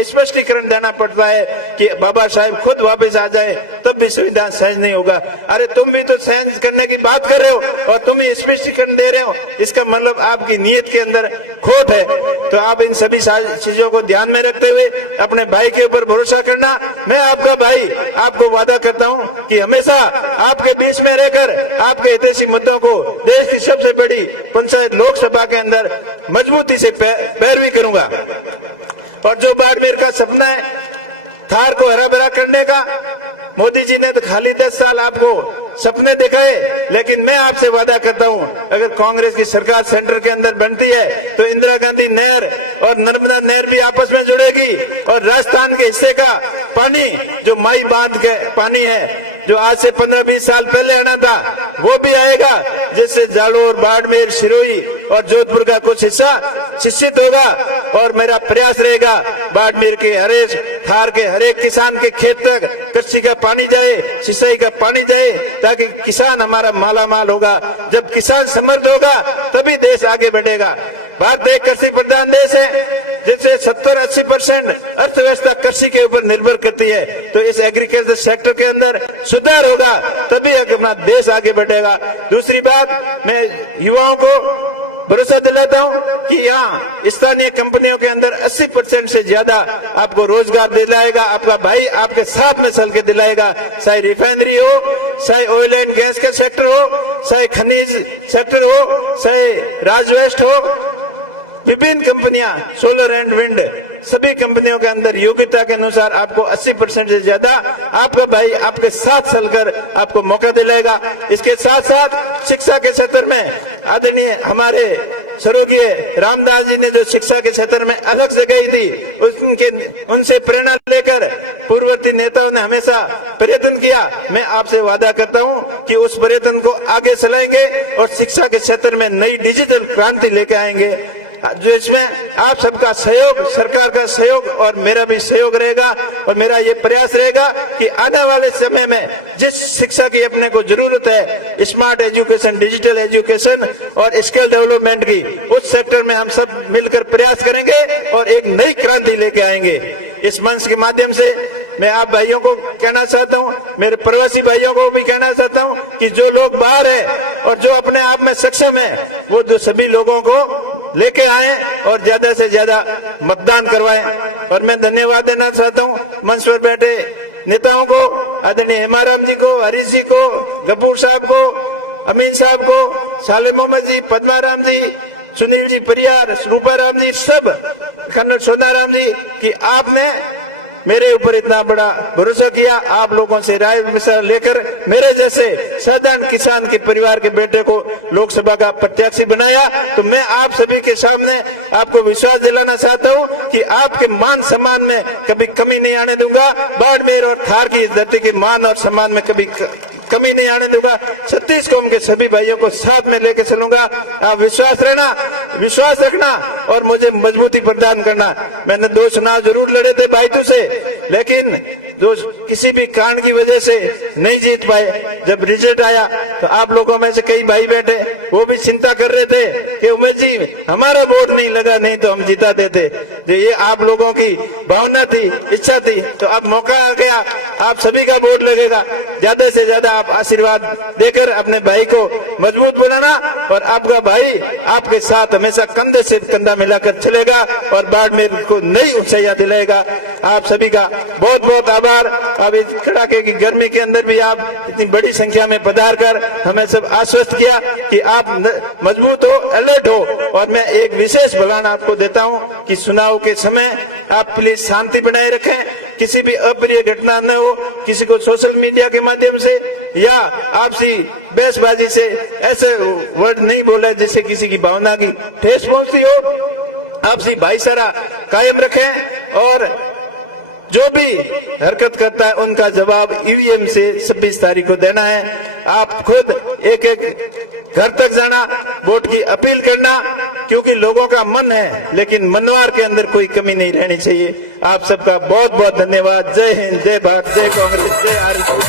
स्पष्टीकरण देना पड़ता है कि बाबा साहेब खुद वापस आ जाए तब भी संविधान सहज नहीं होगा। अरे तुम भी तो सहज करने की बात कर रहे हो और तुम ही स्पष्टीकरण दे रहे हो, इसका मतलब आपकी नीयत के अंदर खोट है। तो आप इन सभी चीजों को ध्यान में रखते हुए अपने भाई के ऊपर भरोसा करना। मैं आपका भाई आपको वादा करता हूं कि हमेशा आपके बीच में रहकर आपके हितैषी मुद्दों को देश की सबसे बड़ी पंचायत लोकसभा के अंदर मजबूती से पैरवी करूंगा। और जो बाड़मेर का सपना है थार को हरा भरा करने का, मोदी जी ने तो खाली 10 साल आपको सपने दिखाए, लेकिन मैं आपसे वादा करता हूं अगर कांग्रेस की सरकार सेंटर के अंदर बनती है तो इंदिरा गांधी नहर और नर्मदा नहर भी आपस में जुड़ेगी और राजस्थान के हिस्से का पानी जो माई बांध के पानी है जो आज से 15-20 साल पहले आना था वो भी आएगा, जिससे जालोर, बाड़मेर, सिरोही और जोधपुर का कुछ हिस्सा शिक्षित होगा। और मेरा प्रयास रहेगा बाड़मेर के हरेक, थार के हरेक किसान के खेत तक कृषि का पानी जाए, सिंचाई का पानी जाए, ताकि किसान हमारा मालामाल होगा। जब किसान समृद्ध होगा तभी देश आगे बढ़ेगा। भारत एक कृषि प्रधान देश है जिससे 70-80% अर्थव्यवस्था कृषि के ऊपर निर्भर करती है। तो इस एग्रीकल्चर सेक्टर के अंदर सुधार होगा तभी अपना देश आगे बढ़ेगा। दूसरी बात, मैं युवाओं को भरोसा दिलाता हूं कि यहाँ स्थानीय कंपनियों के अंदर 80% से ज्यादा आपको रोजगार दिलाएगा आपका भाई, आपके साथ में चल के दिलाएगा। चाहे रिफाइनरी हो, चाहे ऑयल एंड गैस का सेक्टर हो, चाहे खनिज सेक्टर हो, चाहे राजवेस्ट हो, विभिन्न कंपनियां, सोलर एंड विंड, सभी कंपनियों के अंदर योग्यता के अनुसार आपको 80% से ज्यादा आपका भाई आपके साथ चलकर आपको मौका दिलाएगा। इसके साथ साथ शिक्षा के क्षेत्र में आदरणीय हमारे स्वर्गीय रामदास जी ने जो शिक्षा के क्षेत्र में अलग जगह थी, उनसे प्रेरणा लेकर पूर्ववर्ती नेताओं ने हमेशा प्रयत्न किया। मैं आपसे वादा करता हूं कि उस प्रयत्न को आगे चलाएंगे और शिक्षा के क्षेत्र में नई डिजिटल क्रांति लेके आएंगे, जो इसमें आप सबका सहयोग, सरकार का सहयोग और मेरा भी सहयोग रहेगा। और मेरा ये प्रयास रहेगा कि आने वाले समय में जिस शिक्षा की अपने को जरूरत है, स्मार्ट एजुकेशन, डिजिटल एजुकेशन और स्किल डेवलपमेंट की, उस सेक्टर में हम सब मिलकर प्रयास करेंगे और एक नई क्रांति लेके आएंगे। इस मंच के माध्यम से मैं आप भाइयों को कहना चाहता हूं, मेरे प्रवासी भाइयों को भी कहना चाहता हूं कि जो लोग बाहर है और जो अपने आप में सक्षम है, वो जो सभी लोगों को लेके आए और ज्यादा से ज्यादा मतदान करवाएं। और मैं धन्यवाद देना चाहता हूं मंच पर बैठे नेताओं को, आदरणीय हेमाराम जी को, हरीश जी को, गफूर साहब को, अमीन साहब को, साले मोहम्मद जी, पद्माराम जी, सुनील जी परियार, रूपाराम जी, सब कर्नल सोनाराम जी कि आपने मेरे ऊपर इतना बड़ा भरोसा किया। आप लोगों से राय विचार लेकर मेरे जैसे साधारण किसान के परिवार के बेटे को लोकसभा का प्रत्याशी बनाया। तो मैं आप सभी के सामने आपको विश्वास दिलाना चाहता हूं कि आपके मान सम्मान में कभी कमी नहीं आने दूंगा। बाड़मेर और थार की धरती के मान और सम्मान में कभी कमी नहीं आने दूंगा। 36 कौम के सभी भाइयों को साथ में लेके चलूंगा। आप विश्वास रखना और मुझे मजबूती प्रदान करना। मैंने 2 चुनाव जरूर लड़े थे भाई से, लेकिन जो किसी भी कारण की वजह से नहीं जीत पाए, जब रिजल्ट आया तो आप लोगों में से कई भाई बैठे वो भी चिंता कर रहे थे कि उमेश जी हमारा वोट नहीं लगा, नहीं तो हम जिता देते। जो ये आप लोगों की भावना थी, इच्छा थी, तो अब मौका आ गया, आप सभी का वोट लगेगा। ज्यादा से ज्यादा आप आशीर्वाद देकर अपने भाई को मजबूत बनाना और आपका भाई आपके साथ हमेशा कंधे से कंधा मिलाकर चलेगा और बाड़मेर को नई ऊंचाइयां दिलाएगा। आप सभी का बहुत बहुत आभार। अब इस कड़ाके की गर्मी के अंदर भी आप इतनी बड़ी संख्या में पधार कर हमें सब आश्वस्त किया कि आप मजबूत हो, अलर्ट हो। और मैं एक विशेष बयान आपको देता हूं कि चुनाव के समय आप प्लीज शांति बनाए रखें, किसी भी अप्रिय घटना न हो, किसी को सोशल मीडिया के माध्यम से या आपसी बहसबाजी से ऐसे वर्ड नहीं बोले जिससे किसी की भावना की ठेस पहुंचती हो। आपसी भाईचारा कायम रखें और जो भी हरकत करता है उनका जवाब ईवीएम से 26 तारीख को देना है। आप खुद एक एक घर तक जाना, वोट की अपील करना, क्योंकि लोगों का मन है लेकिन मनवार के अंदर कोई कमी नहीं रहनी चाहिए। आप सबका बहुत बहुत धन्यवाद। जय हिंद, जय भारत, जय कांग्रेस, जय आरएसएस।